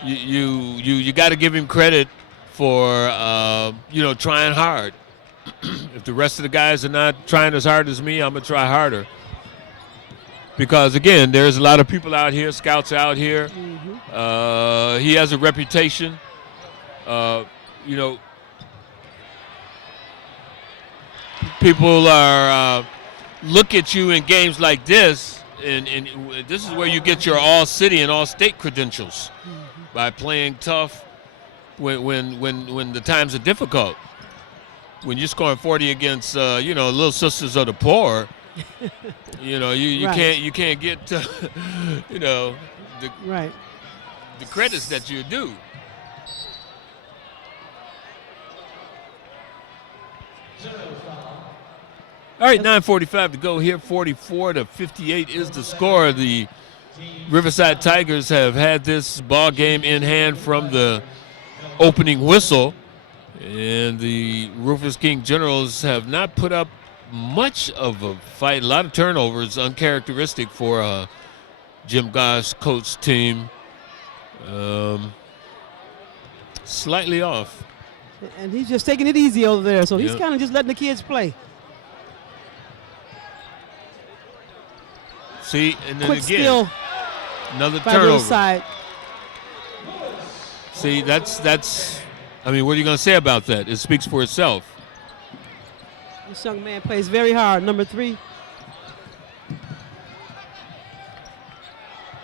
you got to give him credit for trying hard. If the rest of the guys are not trying as hard as me, I'm gonna try harder. Because again, there's a lot of people out here, scouts out here. Mm-hmm. He has a reputation. People are look at you in games like this, and this is where you get your all-city and all-state credentials, by playing tough when the times are difficult. When you're scoring 40 against Little Sisters of the Poor, you Right. can't get the Right. the credits that you do. All right, 9:45 to go here. 44-58 is the score. The Riverside Tigers have had this ball game in hand from the opening whistle, and the Rufus King Generals have not put up much of a fight. A lot of turnovers, uncharacteristic for a Jim Goss coach team. Slightly off. And he's just taking it easy over there, so he's Yep. kind of just letting the kids play. See, and then Quick again, steal another by turnover. Riverside. See, that's. I mean, what are you going to say about that? It speaks for itself. This young man plays very hard, number 3.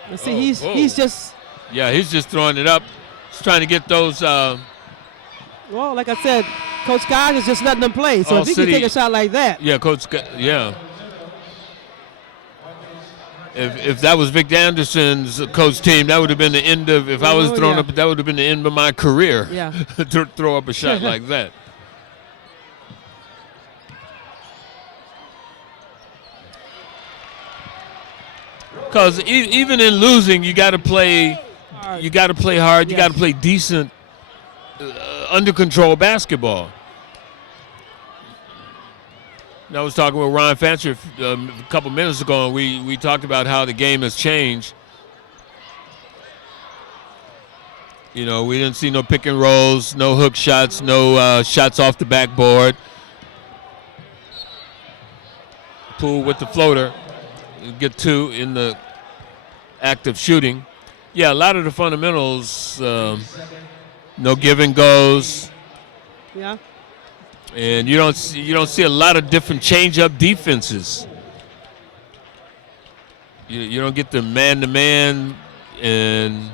Let's see, he's just, Yeah, he's just throwing it up. He's trying to get those. well, like I said, Coach Goss is just letting them play. So All if he can city- take a shot like that, Yeah, yeah. If that was Vic Anderson's coach team, that would have been the end of. If I was thrown yeah. up, that would have been the end of my career. Yeah. To throw up a shot like that. Because even in losing, you got to play. You got to play hard. You Yes. got to play decent, under control basketball. I was talking with Ron Fancher a couple minutes ago, and we talked about how the game has changed. We didn't see no pick and rolls, no hook shots, no shots off the backboard. Poole with the floater, get 2 in the act of shooting. Yeah, a lot of the fundamentals, no give and goes. yeah. And you don't see a lot of different change-up defenses. You don't get the man-to-man, and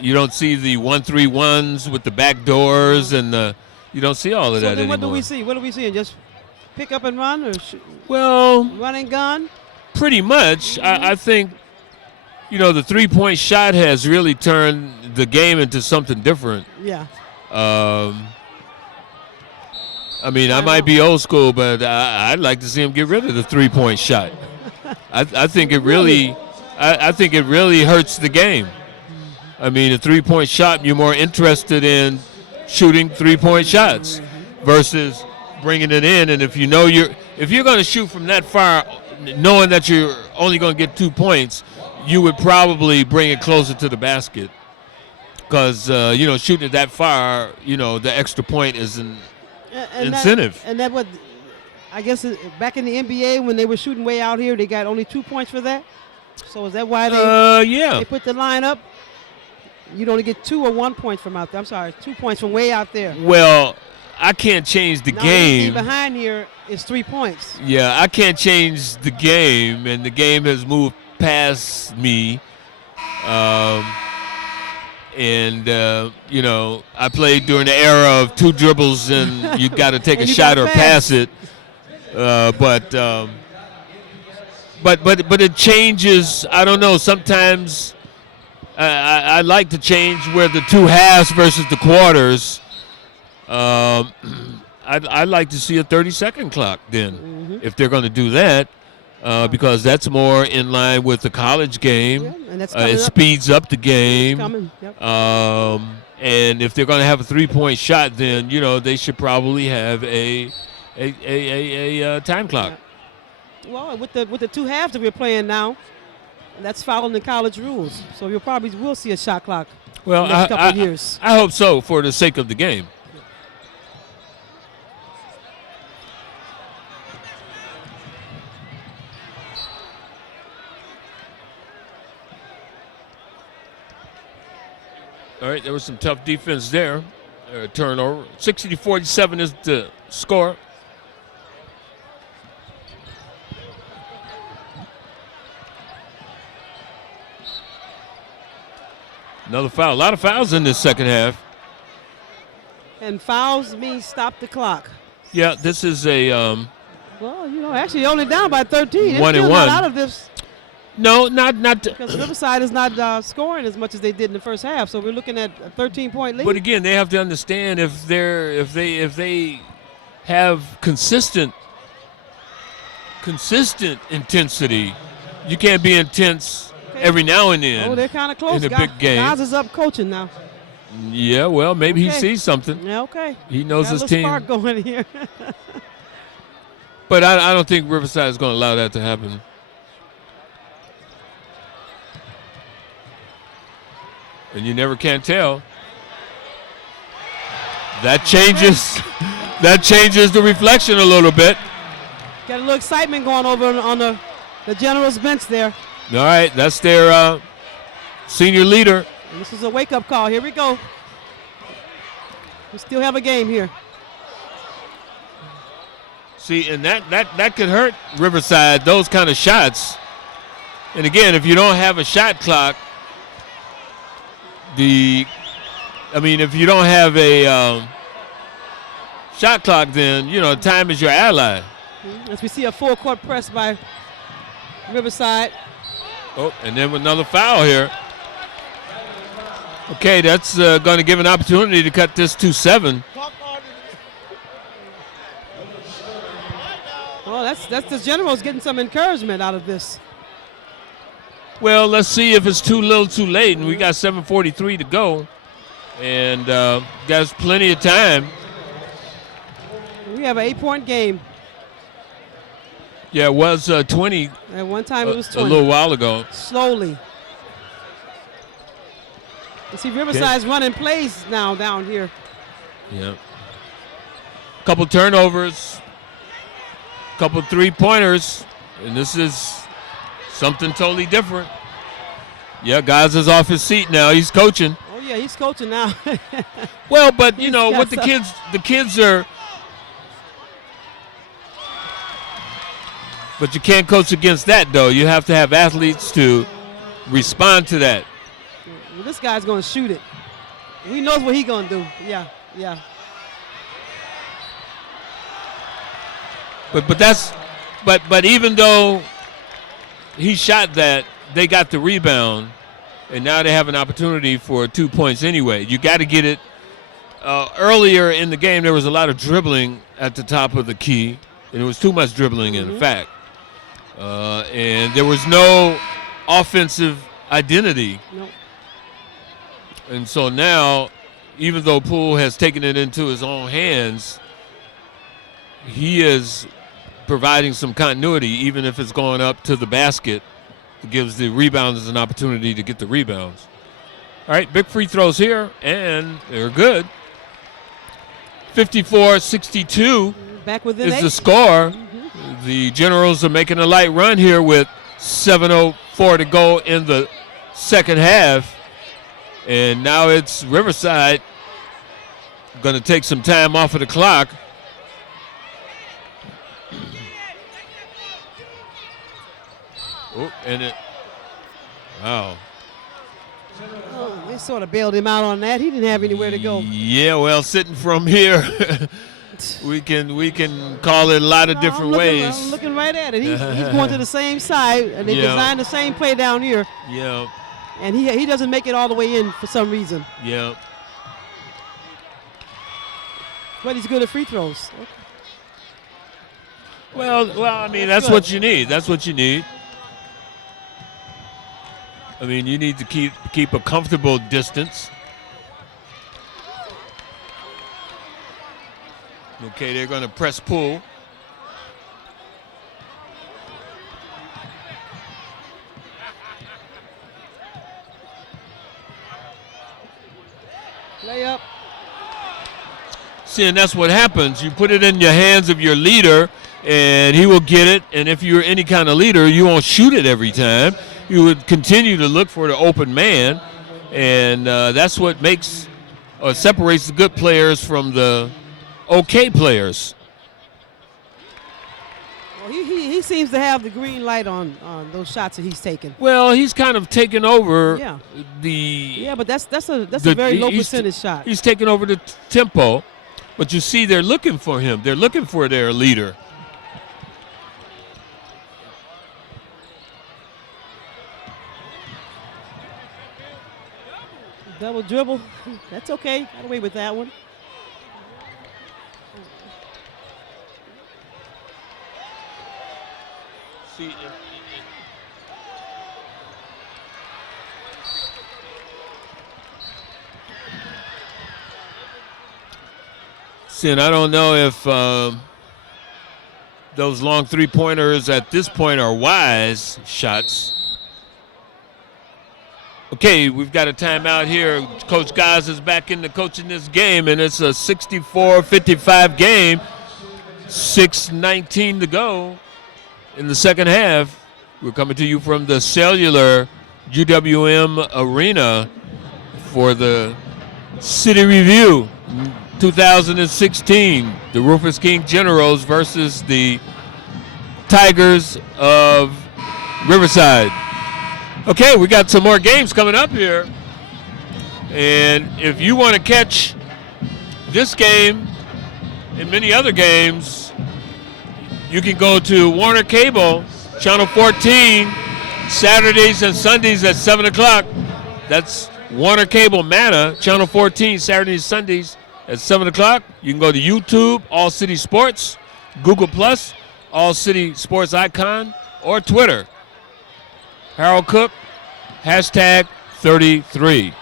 you don't see the 1-3-1s with the back doors, and you don't see all of So that then anymore. what do we see? What are we seeing? Just pick up and run, or Well, run and gun? pretty much. I think, the three-point shot has really turned the game into something different. Yeah. I mean, I might be old school, but I'd like to see him get rid of the three-point shot. I think it really, I think it really hurts the game. I mean, a three-point shot, you're more interested in shooting three-point shots versus bringing it in. And if you're going to shoot from that far, knowing that you're only going to get 2 points, you would probably bring it closer to the basket. Because shooting it that far, the extra point is an incentive. That what I guess back in the N.B.A. when they were shooting way out here, they got only 2 points for that. So is that why they put the line up? You'd only get 2 or 1 point from out there. I'm sorry, 2 points from way out there. Well, I can't change the now game. Behind here is 3 points. Yeah, I can't change the game, and the game has moved past me. I played during the era of 2 dribbles and you got to take a shot or pass it. But it changes. I don't know. Sometimes I like to change where the 2 halves versus the quarters. I'd like to see a 30-second clock then, if they're going to do that. because that's more in line with the college game. Yeah, and that's It speeds up the game. Yep. And if they're going to have a three-point shot, then they should probably have a time clock. Yeah. Well, with the two halves that we're playing now, that's following the college rules. So you probably will see a shot clock. Well, in the next couple of years. I hope so, for the sake of the game. All right, there was some tough defense there. Turnover. 60-47 is the score. Another foul. A lot of fouls in this second half. And fouls means stop the clock. Yeah, this is a well, actually only down by 13. 1-1. Not out of this. No, not Because Riverside is not scoring as much as they did in the first half, so we're looking at a 13-point lead. But again, they have to understand if they have consistent intensity, you can't be intense every now and then. Oh, they're kind of close. In a big game. Guys is up coaching now. Yeah, well, maybe he sees something. Yeah, okay. He knows his team. Spark going here. But I don't think Riverside is going to allow that to happen. And you never can tell. That changes the reflection a little bit. Got a little excitement going over on the General's bench there. All right, that's their senior leader. And this is a wake-up call. Here we go. We still have a game here. See, and that could hurt Riverside, those kind of shots. And again, if you don't have a shot clock, if you don't have a shot clock, then time is your ally. As we see a full court press by Riverside. Oh, and then with another foul here. Okay, that's going to give an opportunity to cut this to 7. Well, that's the Generals getting some encouragement out of this. Well, let's see if it's too little too late. And we got 7:43 to go. And got plenty of time. We have an 8-point game. Yeah, it was 20. At one time it was 20. A little while ago. Slowly. You see Riverside's running plays now down here. Yeah. Couple turnovers. Couple three-pointers. And this is something totally different. Yeah, guys is off his seat now. He's coaching. Oh yeah, he's coaching now. Well, but what the kids are. But you can't coach against that though. You have to have athletes to respond to that. Well, this guy's gonna shoot it. He knows what he's gonna do. Yeah. But even though he shot that, they got the rebound, and now they have an opportunity for 2 points anyway. You got to get it. Earlier in the game, there was a lot of dribbling at the top of the key, and it was too much dribbling in fact. And there was no offensive identity. Nope. And so now, even though Poole has taken it into his own hands, he is providing some continuity, even if it's going up to the basket. It gives the rebounders an opportunity to get the rebounds. All right, big free throws here, and they're good. 54-62 back within is 8. the score. The Generals are making a light run here with 7:04 to go in the second half. And now it's Riverside going to take some time off of the clock. Oh, wow. Oh, they sort of bailed him out on that. He didn't have anywhere to go. Yeah, well, sitting from here, we can call it a lot of different ways. I'm looking right at it. He's going to the same side, and they designed the same play down here. Yeah. And he doesn't make it all the way in for some reason. Yeah. But he's good at free throws. Okay. Well, I mean, that's what you need. That's what you need. I mean, you need to keep a comfortable distance. Okay, they're going to press pull. Lay up. See, and that's what happens. You put it in your hands of your leader, and he will get it. And if you're any kind of leader, you won't shoot it every time. You would continue to look for the open man, and that's what makes or separates the good players from the okay players. Well, he seems to have the green light on those shots that he's taking. Well, he's kind of taken over the. Yeah, but that's a very low percentage shot. He's taken over the tempo, but you see they're looking for him. They're looking for their leader. Double dribble. That's okay. Got away with that one. See, and I don't know if those long three-pointers at this point are wise shots. Okay, we've got a timeout here. Coach Guys is back into coaching this game, and it's a 64-55 game. 6:19 to go in the second half. We're coming to you from the cellular UW-M Arena for the City Review 2016. The Rufus King Generals versus the Tigers of Riverside. Okay, we got some more games coming up here. And if you want to catch this game and many other games, you can go to Warner Cable, Channel 14, Saturdays and Sundays at 7 o'clock. That's Warner Cable Mana, Channel 14, Saturdays and Sundays at 7 o'clock. You can go to YouTube, All City Sports, Google+, All City Sports Icon, or Twitter. Harold Cook, hashtag 33.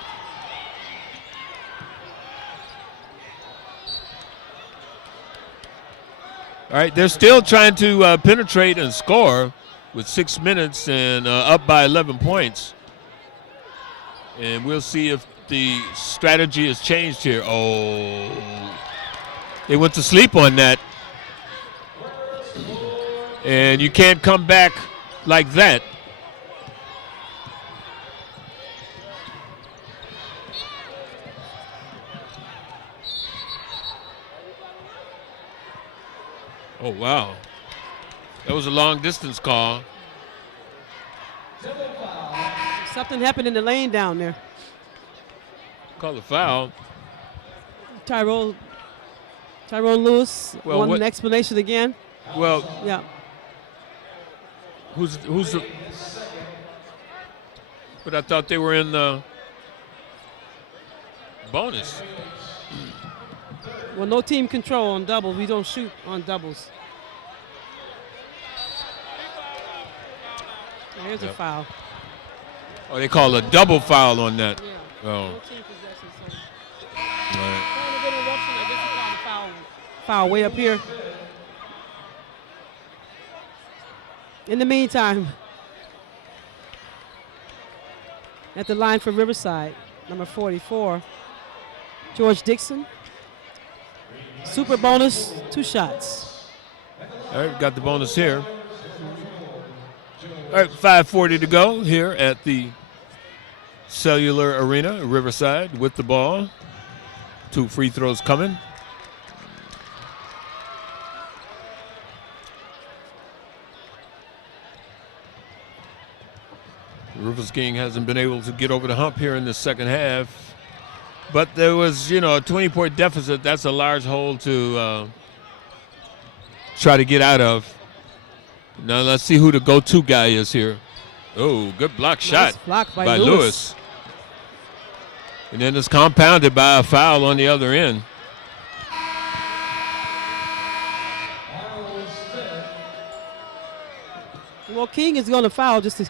All right, they're still trying to penetrate and score with 6 minutes and up by 11 points. And we'll see if the strategy has changed here. Oh, they went to sleep on that. And you can't come back like that. Oh, wow. That was a long distance call. Something happened in the lane down there. Call the foul. Tyrone Lewis wanted an explanation again. Well, yeah. Who's the? But I thought they were in the bonus. Well, no team control on doubles. We don't shoot on doubles. Here's a foul. Oh, they call a double foul on that. Yeah. Oh. No team possession, so. Right. I guess he called a foul way up here. In the meantime, at the line for Riverside, number 44, George Dixon. Super bonus, 2 shots. All right, got the bonus here. All right, 5:40 to go here at the Cellular Arena, Riverside, with the ball. 2 free throws coming. Rufus King hasn't been able to get over the hump here in the second half. But there was, a 20-point deficit. That's a large hole to try to get out of. Now let's see who the go-to guy is here. Oh, good block shot block by Lewis. And then it's compounded by a foul on the other end. Well, King is going to foul just to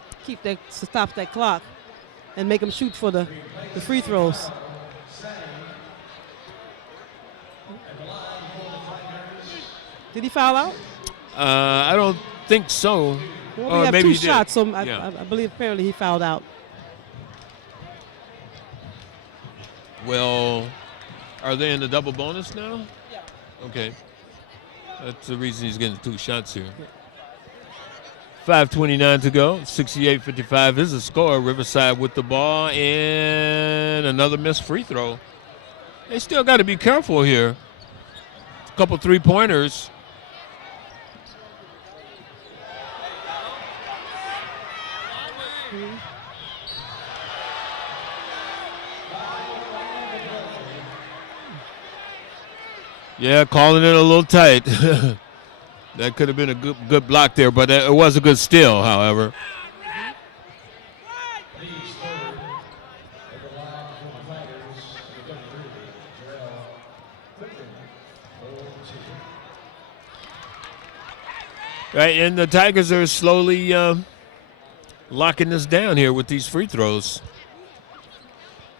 stop that clock and make him shoot for the free throws. Did he foul out? I don't think so. Well, we have maybe 2 he did. shots, so Yeah. I believe apparently he fouled out. Well, are they in the double bonus now? Yeah. Okay. That's the reason he's getting 2 shots here. 5:29 to go. 68-55 is the score. Riverside with the ball and another missed free throw. They still got to be careful here. A couple 3-pointers. Yeah, calling it a little tight. That could have been a good block there, but it was a good steal, however. Right, and the Tigers are slowly locking this down here with these free throws.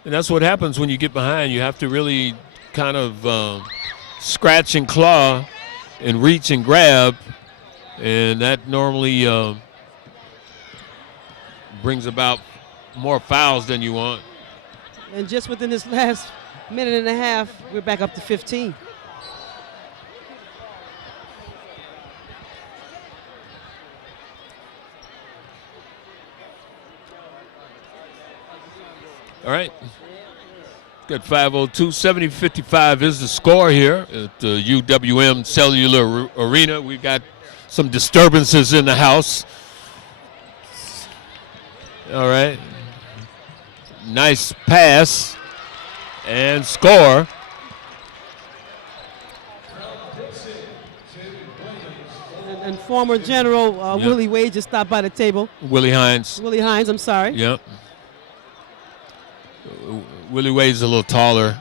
And that's what happens when you get behind. You have to really kind of scratch and claw and reach and grab, and that normally brings about more fouls than you want. And just within this last minute and a half, we're back up to 15. All right. Got 5:02. 70-55 is the score here at the UW-M Cellular Arena. We've got some disturbances in the house. All right. Nice pass and score. And former General Yep. Willie Wade just stopped by the table. Willie Hines. Willie Hines, I'm sorry. Yep. Willie Wade's a little taller.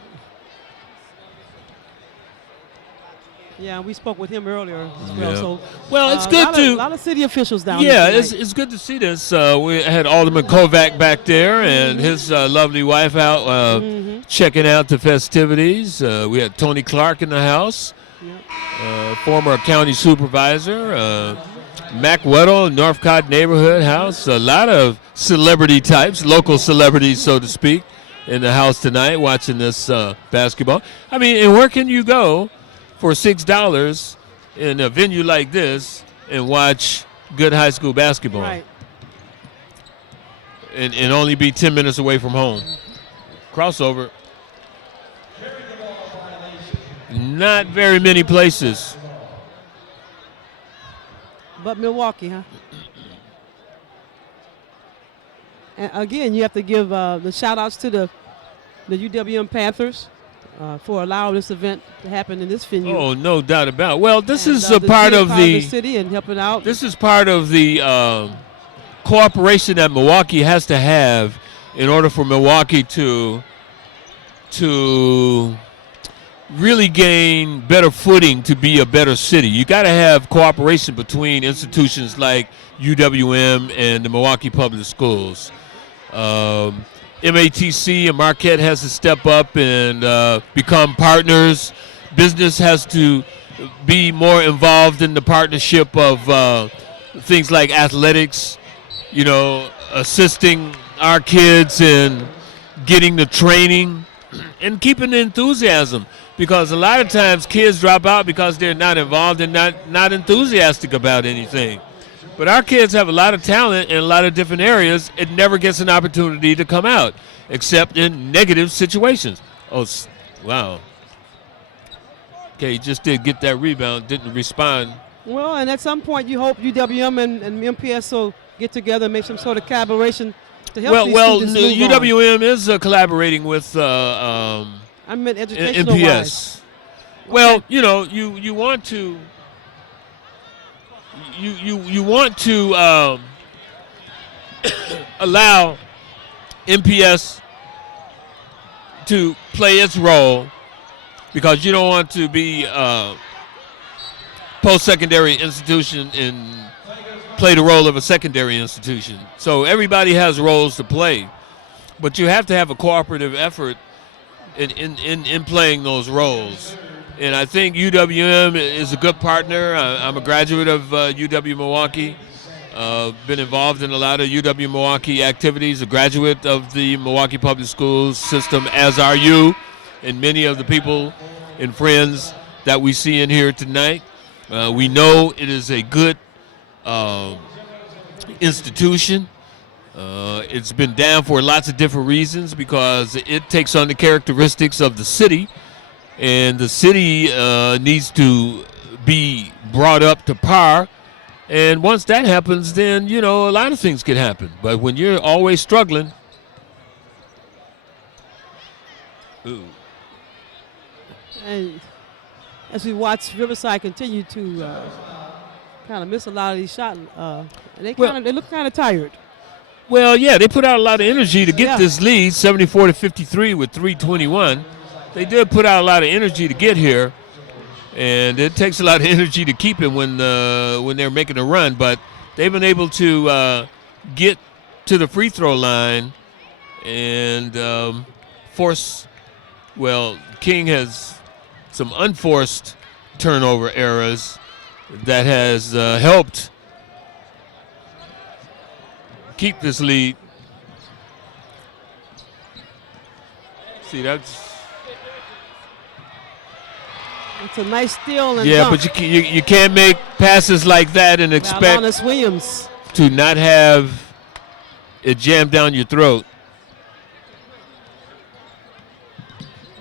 Yeah, we spoke with him earlier as well. Yeah. So, Well, it's good a lot of city officials down Yeah, here. it's good to see this. We had Alderman Kovac back there and his lovely wife out checking out the festivities. We had Tony Clark in the house, former county supervisor, Mac Weddle, Northcott Neighborhood House. A lot of celebrity types, local celebrities, so to speak, in the house tonight watching this basketball. I mean, and where can you go for $6 in a venue like this and watch good high school basketball? Right. And only be 10 minutes away from home. Crossover. Not very many places. But Milwaukee, huh? And again, you have to give the shout-outs to the UW-M Panthers for allowing this event to happen in this venue. Oh, no doubt about it. Well, this is a the part of the city and helping out. This is part of the cooperation that Milwaukee has to have in order for Milwaukee to really gain better footing to be a better city. You got to have cooperation between institutions like UW-M and the Milwaukee Public Schools. MATC and Marquette has to step up and become partners. Business has to be more involved in the partnership of things like athletics, assisting our kids in getting the training and keeping the enthusiasm. Because a lot of times kids drop out because they're not involved and not enthusiastic about anything. But our kids have a lot of talent in a lot of different areas. It never gets an opportunity to come out, except in negative situations. Oh, wow. Okay, he just did get that rebound, didn't respond. Well, and at some point you hope UW-M and MPS will get together and make some sort of collaboration to help these students move on. UW-M is collaborating with I meant educational MPS. wise. Well, Okay. you want to you want to allow MPS to play its role because you don't want to be post-secondary institution and play the role of a secondary institution. So everybody has roles to play, but you have to have a cooperative effort in playing those roles. And I think UWM is a good partner. I'm a graduate of UW-Milwaukee. Been involved in a lot of UW-Milwaukee activities, a graduate of the Milwaukee Public Schools system, as are you, and many of the people and friends that we see in here tonight. We know it is a good institution. It's been down for lots of different reasons because it takes on the characteristics of the city, and the city needs to be brought up to par. And once that happens, then, you know, a lot of things can happen. But when you're always struggling. Ooh. And as we watch Riverside continue to kind of miss a lot of these shots, they look kind of tired. Well, yeah, they put out a lot of energy to get this lead, 74-53 with 3:21. They did put out a lot of energy to get here, and it takes a lot of energy to keep it when they're making a run. But they've been able to get to the free throw line and force. Well, King has some unforced turnover errors that has helped keep this lead. See, it's a nice steal and yeah, dunk. but you can't make passes like that and expect Williams to not have it jammed down your throat.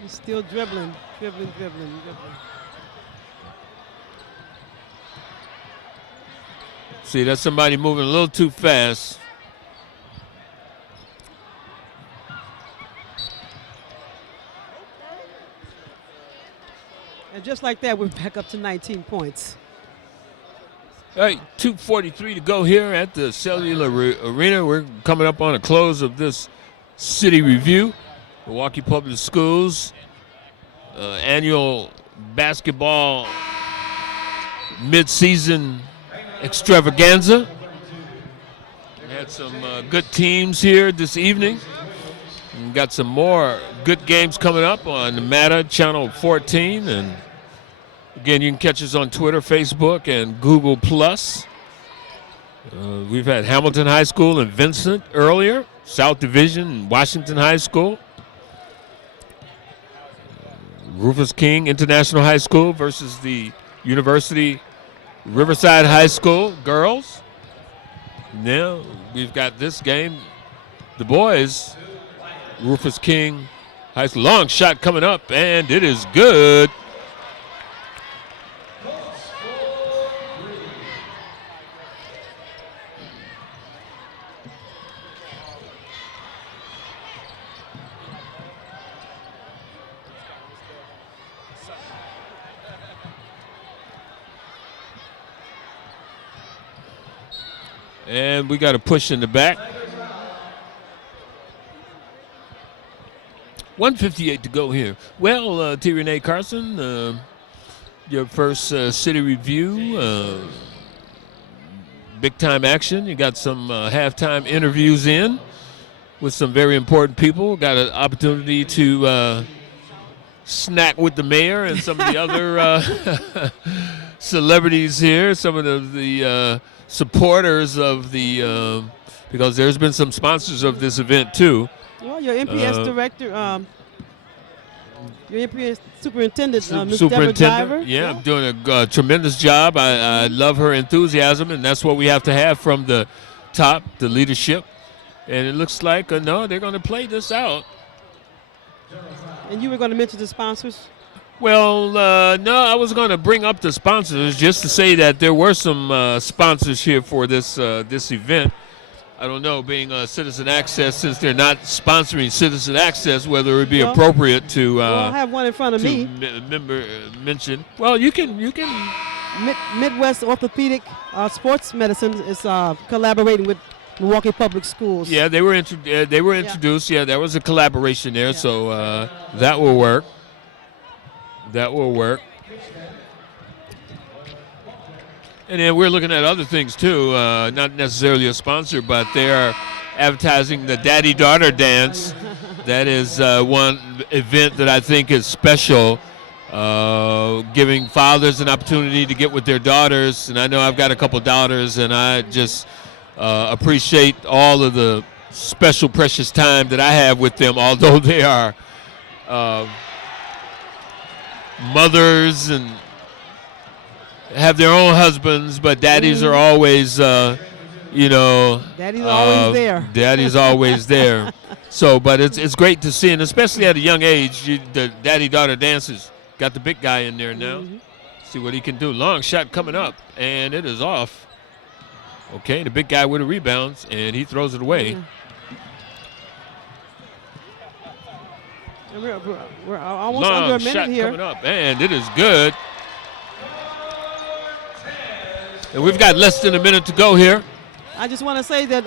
He's still dribbling. See, that's somebody moving a little too fast. And just like that, we're back up to 19 points. All right, 2:43 to go here at the Cellular Arena. We're coming up on a close of this City Review. Milwaukee Public Schools annual basketball mid-season extravaganza. We had some good teams here this evening. We got some more good games coming up on MATA Channel 14. And again, you can catch us on Twitter, Facebook, and Google+. We've had Hamilton High School and Vincent earlier, South Division and Washington High School. Rufus King International High School versus the University Riverside High School girls. Now we've got this game, the boys, Rufus King High School. Long shot coming up, and it is good. And we got a push in the back. 1:58 to go here. Well, T. Renee Carson, your first City Review, big time action. You got some halftime interviews in with some very important people. Got an opportunity to snack with the mayor and some of the other celebrities here, some of the supporters of the, because there's been some sponsors of this event too. Well, your MPS director, your MPS superintendent, Ms. Deborah Driver. Yeah, I'm doing a tremendous job. I love her enthusiasm, and that's what we have to have from the top, the leadership. And it looks like, no, they're going to play this out. And you were going to mention the sponsors? Well, no, I was going to bring up the sponsors just to say that there were some sponsors here for this this event. I don't know, being Citizen Access, since they're not sponsoring Citizen Access, whether it would be appropriate to. I have one in front of me. Mention. Well, you can. Midwest Orthopedic Sports Medicine is collaborating with Milwaukee Public Schools. Yeah, they were introduced. Yeah, there was a collaboration there, so that will work. That will work. And then we're looking at other things too, not necessarily a sponsor, but they're advertising the daddy-daughter dance. That is one event that I think is special, giving fathers an opportunity to get with their daughters. And I know I've got a couple daughters, and I just appreciate all of the special, precious time that I have with them, although they are mothers and have their own husbands, but daddies are always, Daddy's always there. Daddy's always there. So, but it's great to see, and especially at a young age, the daddy-daughter dances. Got the big guy in there now. See what he can do. Long shot coming up, and it is off. Okay, the big guy with the rebounds, and he throws it away. And we're almost Long under a minute shot here. coming up, and it is good. And we've got less than a minute to go here. I just want to say that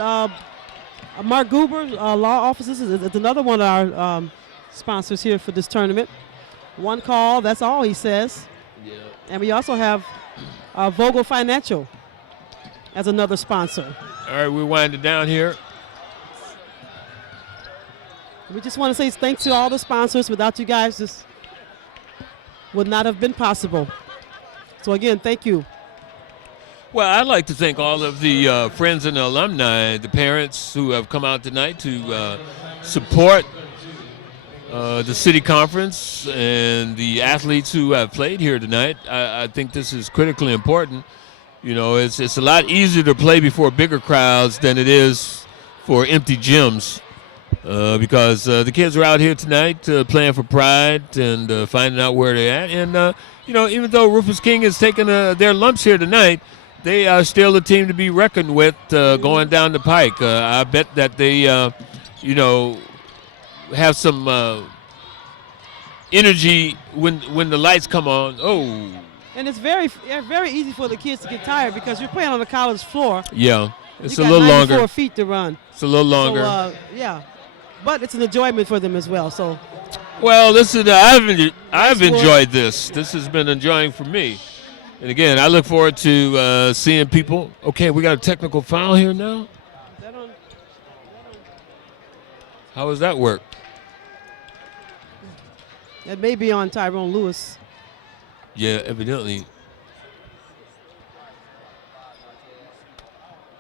Mark Goober, Law Offices, is another one of our sponsors here for this tournament. One call, that's all he says. Yeah. And we also have Vogel Financial as another sponsor. All right, we're winding down here. We just want to say thanks to all the sponsors. Without you guys, this would not have been possible. So again, thank you. Well, I'd like to thank all of the friends and alumni, the parents who have come out tonight to support the city conference and the athletes who have played here tonight. I think this is critically important. You know, it's a lot easier to play before bigger crowds than it is for empty gyms because the kids are out here tonight playing for pride and finding out where they're at. And, even though Rufus King has taken their lumps here tonight, they are still a team to be reckoned with going down the pike. I bet that they, have some energy when the lights come on. Oh. And it's very easy for the kids to get tired because you're playing on the college floor. Yeah, it's a you got little 94 longer. feet to run. It's a little longer. So, but it's an enjoyment for them as well. So. Well, listen, I've enjoyed this. This has been enjoying for me. And again, I look forward to seeing people. Okay, we got a technical foul here now. How does that work? That may be on Tyrone Lewis. Yeah, evidently.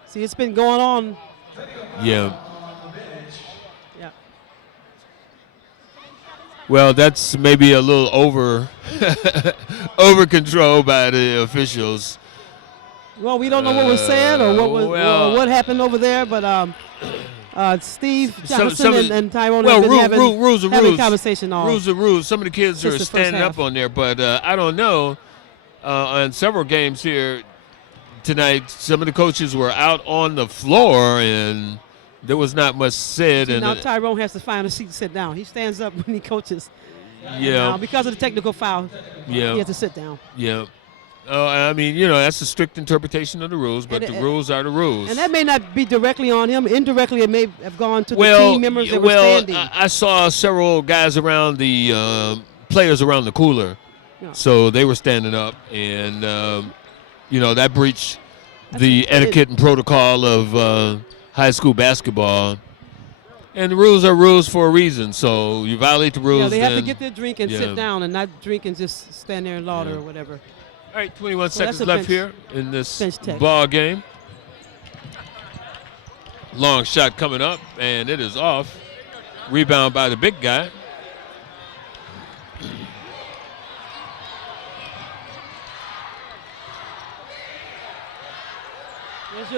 See, it's been going on. Yeah. Yeah. Well, that's maybe a little over control by the officials. Well, we don't know what was said or what happened over there, but Steve Johnson and Tyrone have been having conversation all. Rules are rules. Some of the kids are standing up on there, but I don't know. On several games here tonight, some of the coaches were out on the floor, and there was not much said. See, and now Tyrone has to find a seat to sit down. He stands up when he coaches. Yeah. Now, because of the technical foul, he has to sit down. Yeah. I mean, that's a strict interpretation of the rules, but the rules are the rules. And that may not be directly on him. Indirectly, it may have gone to the team members that were standing. I saw several guys around the players around the cooler. Yeah. So they were standing up, and, that breached the etiquette and protocol of high school basketball. And the rules are rules for a reason, so you violate the rules. Yeah, they have to get their drink and sit down and not drink and just stand there and lauder or whatever. All right, 21 seconds left here in this ball game. Long shot coming up, and it is off. Rebound by the big guy.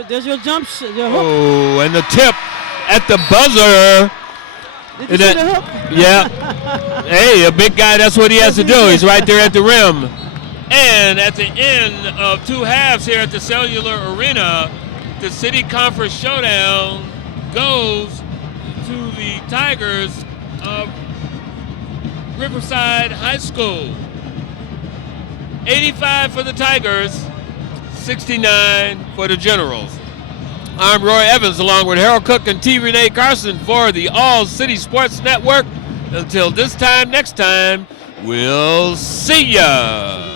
There's your jump shot. Oh, and the tip at the buzzer. Did you see the hook? Yeah. Hey, a big guy, that's what he has to do. He's right there at the rim. And at the end of two halves here at the Cellular Arena, the City Conference Showdown goes to the Tigers of Riverside High School. 85 for the Tigers, 69 for the Generals. I'm Roy Evans along with Harold Cook and T. Renee Carson for the All City Sports Network. Until this time, next time, we'll see ya.